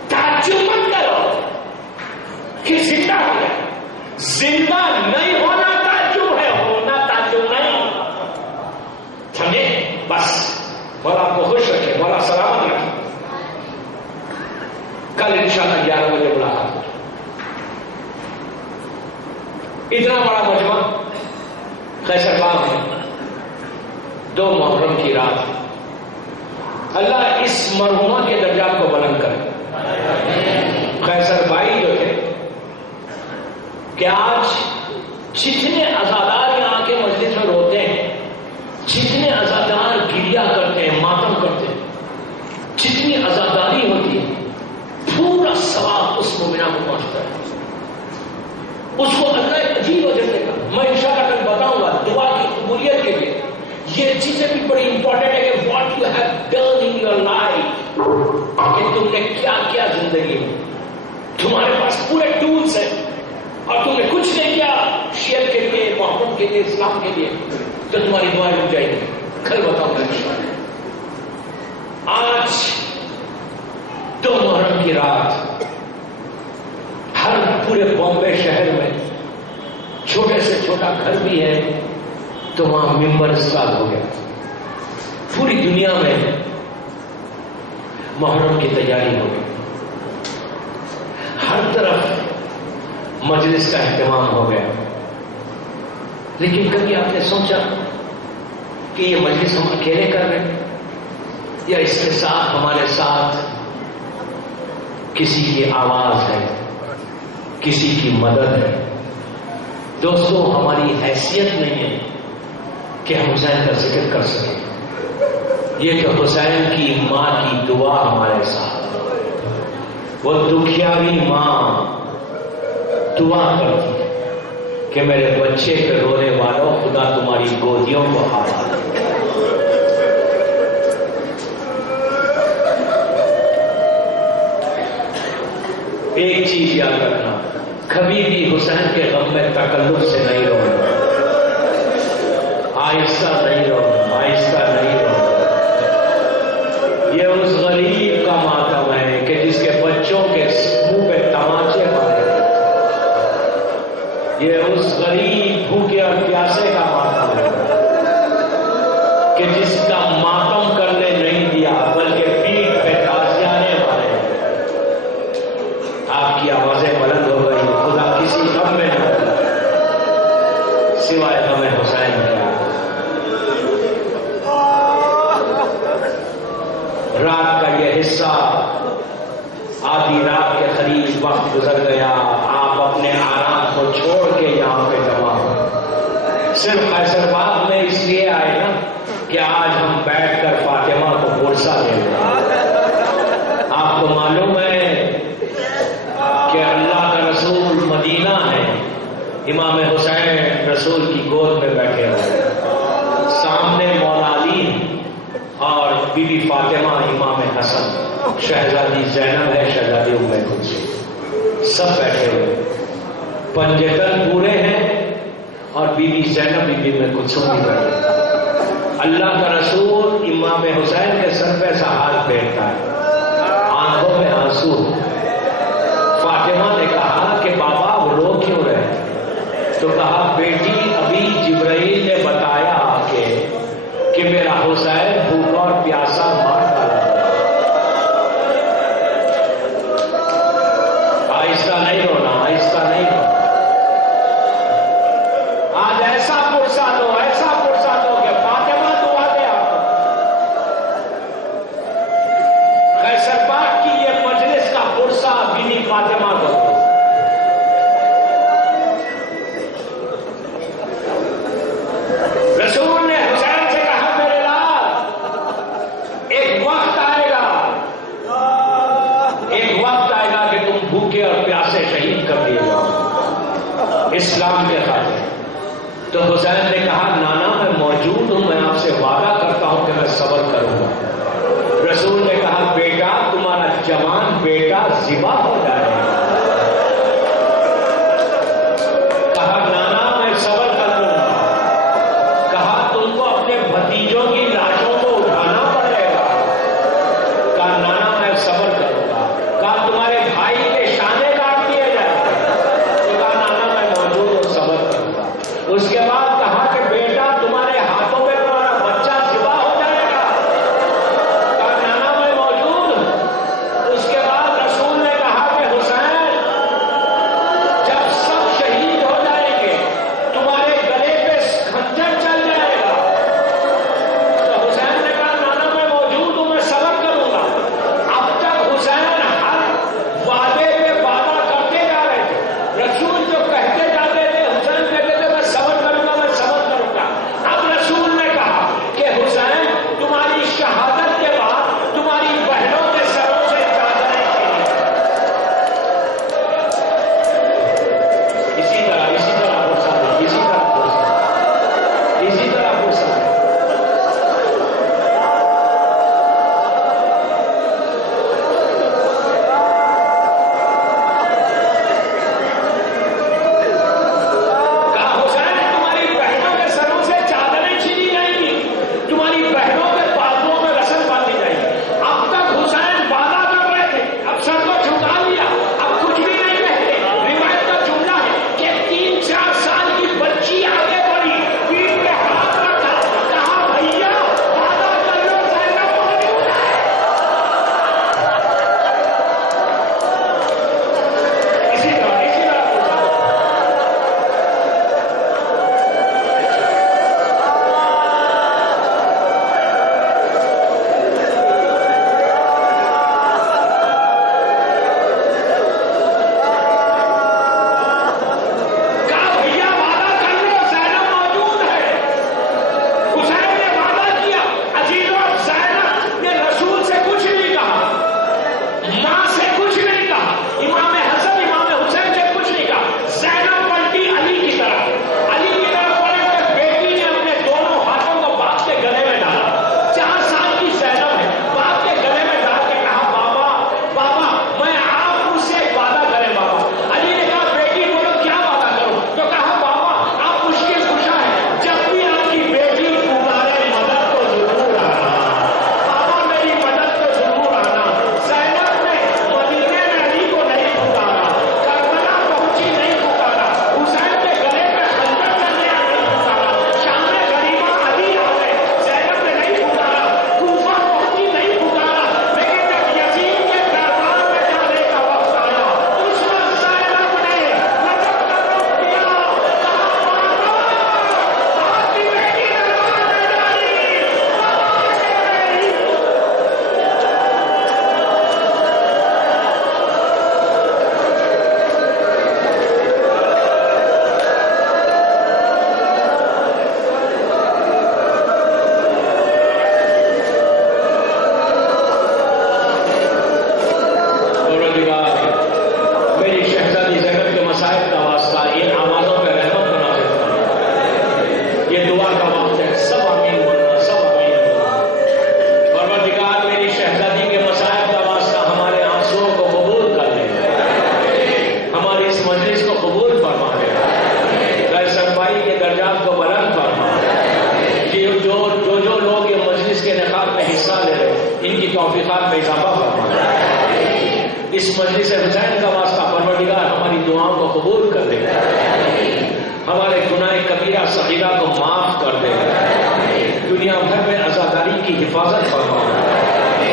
تعجب مت کرو کہ زندہ ہو جائے. زندہ نہیں ہونا تعجب ہے, ہونا تعجب نہیں. سمجھے؟ بس مولا آپ کو خوش رکھے, مولا سلامت رکھے. کل انشاءاللہ 11 بجے ملاقات ہوگی. اتنا بڑا مجمع قیصر باغ میں 2 محرم کی رات. اللہ اس مرحومہ کے درجات کو بلند کرے. قیصر بھائی جو تھے کہ آج جتنے عزادار یہاں کے مجلس میں روتے ہیں, جتنے عزادار گریا کرتے ہیں, ماتم کرتے ہیں, جتنی عزاداری ہوتی ہے, پورا ثواب اس مومنہ کو پہنچتا ہے. اس کو اللہ ایک عجیب وجہ دے گا. میں انشاءاللہ کل بتاؤں گا دعا کی قبولیت کے لیے یہ چیزیں بھی بڑی امپورٹنٹ ہے کہ what you have done in your life, کہ تم نے کیا کیا زندگی میں. تمہارے پاس پورے ٹولز ہیں اور تم نے کچھ نہیں کیا شیئر کے لیے, محبت کے لیے, اسلام کے لیے, تو تمہاری دعائیں اٹھ جائیں گی. کل بتاؤں گا انشاءاللہ. آج 2 محرم کی رات ہر پورے بامبے شہر میں چھوٹے سے چھوٹا گھر بھی ہے تو وہاں ممبر اسٹارٹ ہو گیا. پوری دنیا میں محرم کی تیاری ہو گئی. ہر طرف مجلس کا اہتمام ہو گیا. لیکن کبھی آپ نے سوچا کہ یہ مجلس ہم اکیلے کر رہے ہیں یا اس کے ساتھ ہمارے ساتھ کسی کی آواز ہے, کسی کی مدد ہے. دوستو ہماری حیثیت نہیں ہے کہ ہم حسین کا ذکر کر سکیں. یہ کہ حسین کی ماں کی دعا ہمارے ساتھ, وہ دکھیاری ماں دعا کرتی ہے کہ میرے بچے پہ رونے والوں خدا تمہاری گودیوں کو حوالہ دے. ایک چیز یاد رکھنا, کبھی بھی حسین کے غم میں تکلف سے نہیں رونا, آہستہ نہیں رونا, آہستہ نہیں رونا. یہ اس غریب کا ماتم ہے کہ جس کے بچوں کے منہ پہ تماچے مارے. یہ اس غریب بھوکے اور پیاسے کا ماتم ہے کہ جس کا ماتم کرنے نہیں دیا بلکہ پیٹ پہ تازیانے مارے. آپ کی آوازیں بلند ہو گئی. خدا کسی غم میں نہ ہوگا سوائے غم حسین کا. کہ آج ہم بیٹھ کر فاطمہ کو پرسا دیں گے. آپ کو معلوم ہے کہ اللہ کا رسول مدینہ ہے، امام حسین رسول کی گود میں بیٹھے ہوئے، سامنے مولا علی اور بی بی فاطمہ، امام حسن، شہزادی زینب ہے، شہزادی ام کلثوم، سب بیٹھے ہوئے، پنجتن پورے ہیں اور بی بی زینب بی بی ام کلثوم بھی بیٹھے. اللہ کا رسول امام حسین کے سر پہ ایسا ہاتھ پھیرتا ہے، آنکھوں میں آنسو. فاطمہ نے کہا کہ بابا وہ رو کیوں رہے؟ تو کہا بیٹی ابھی جبرائیل نے بتایا کہ میرا حسین بھوکا اور پیاسا مار ڈالا. آہستہ نہیں رونا، آہستہ نہیں رونا. آج ایسا پرسا دو، ایسا پرسا دو کہ فاطمہ دعا دے آپ کو. قیصر باغ کی یہ مجلس کا پرسا بی فاطمہ کو دو. رسول نے حسین سے کہا میرے لال ایک وقت آئے گا کہ تم بھوکے اور پیاسے شہید کر دیے گا اسلام کے خاطر. تو حسین نے کہا نانا میں موجود ہوں، میں آپ سے وعدہ کرتا ہوں کہ میں صبر کروں گا. رسول نے کہا بیٹا تمہارا جوان بیٹا ذبح ہو جائے گا. کہا نانا میں صبر کر لوں گا. کہا تم کو اپنے بھتیجوں کی لاشوں کو اٹھانا پڑے گا. کہا نانا میں صبر کروں گا. کہا تمہارے بھائی کے شانے کاٹ دیے جائیں گے. تو کہا نانا میں موجود ہوں، صبر کروں گا. اس کے بعد کہا کہ بیٹا تمہارے ہاتھوں میں تمہارا بچہ ذبح ہو جائے گا. کہا نانا میں موجود ہوں. اس کے بعد رسول نے کہا کہ حسین توفیقات میں اضافہ فرما، اس مجلس حسین کا واسطہ پروردگار ہماری دعاؤں کو قبول کر دے، ہمارے گناہ کبیرہ صغیرہ کو معاف کر دے، دنیا بھر میں عزاداری کی حفاظت فرما،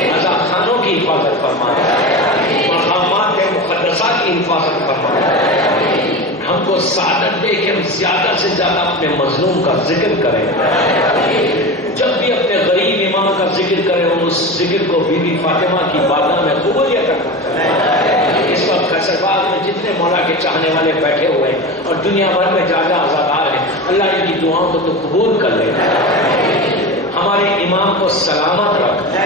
عزا خانوں کی حفاظت فرما، مقامات مقدسات کی حفاظت فرما، ہم کو سعادت دے کہ ہم زیادہ سے زیادہ اپنے مظلوم کا ذکر کریں، جب بھی اپنے غریب امام کا ذکر کریں ہم اس ذکر کو بی بی فاطمہ کی بارگاہ میں قبولیت کریں۔ اس وقت فیصل باغ میں جتنے مولا کے چاہنے والے بیٹھے ہوئے ہیں اور دنیا بھر میں جا آزادار ہیں، اللہ ان کی دعاؤں کو تو قبول کر لے، ہمارے امام کو سلامت رکھ،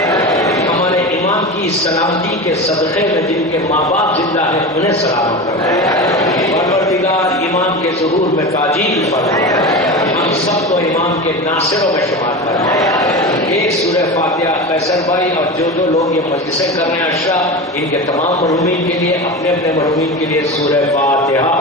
ہمارے امام کی سلامتی کے صدقے میں جن کے ماں باپ زندہ ہیں انہیں سلامت رکھ، پروردگار امام کے ظہور میں تاجیل فرما، ہم سب کو امام کے ناصروں میں شمار کرنا۔ ایک سورہ فاتحہ فیصل بھائی اور جو لوگ یہ مجلسیں کر رہے ہیں اشرا، ان کے تمام مرحومین کے لیے، اپنے اپنے مرحومین کے لیے سورہ فاتحہ۔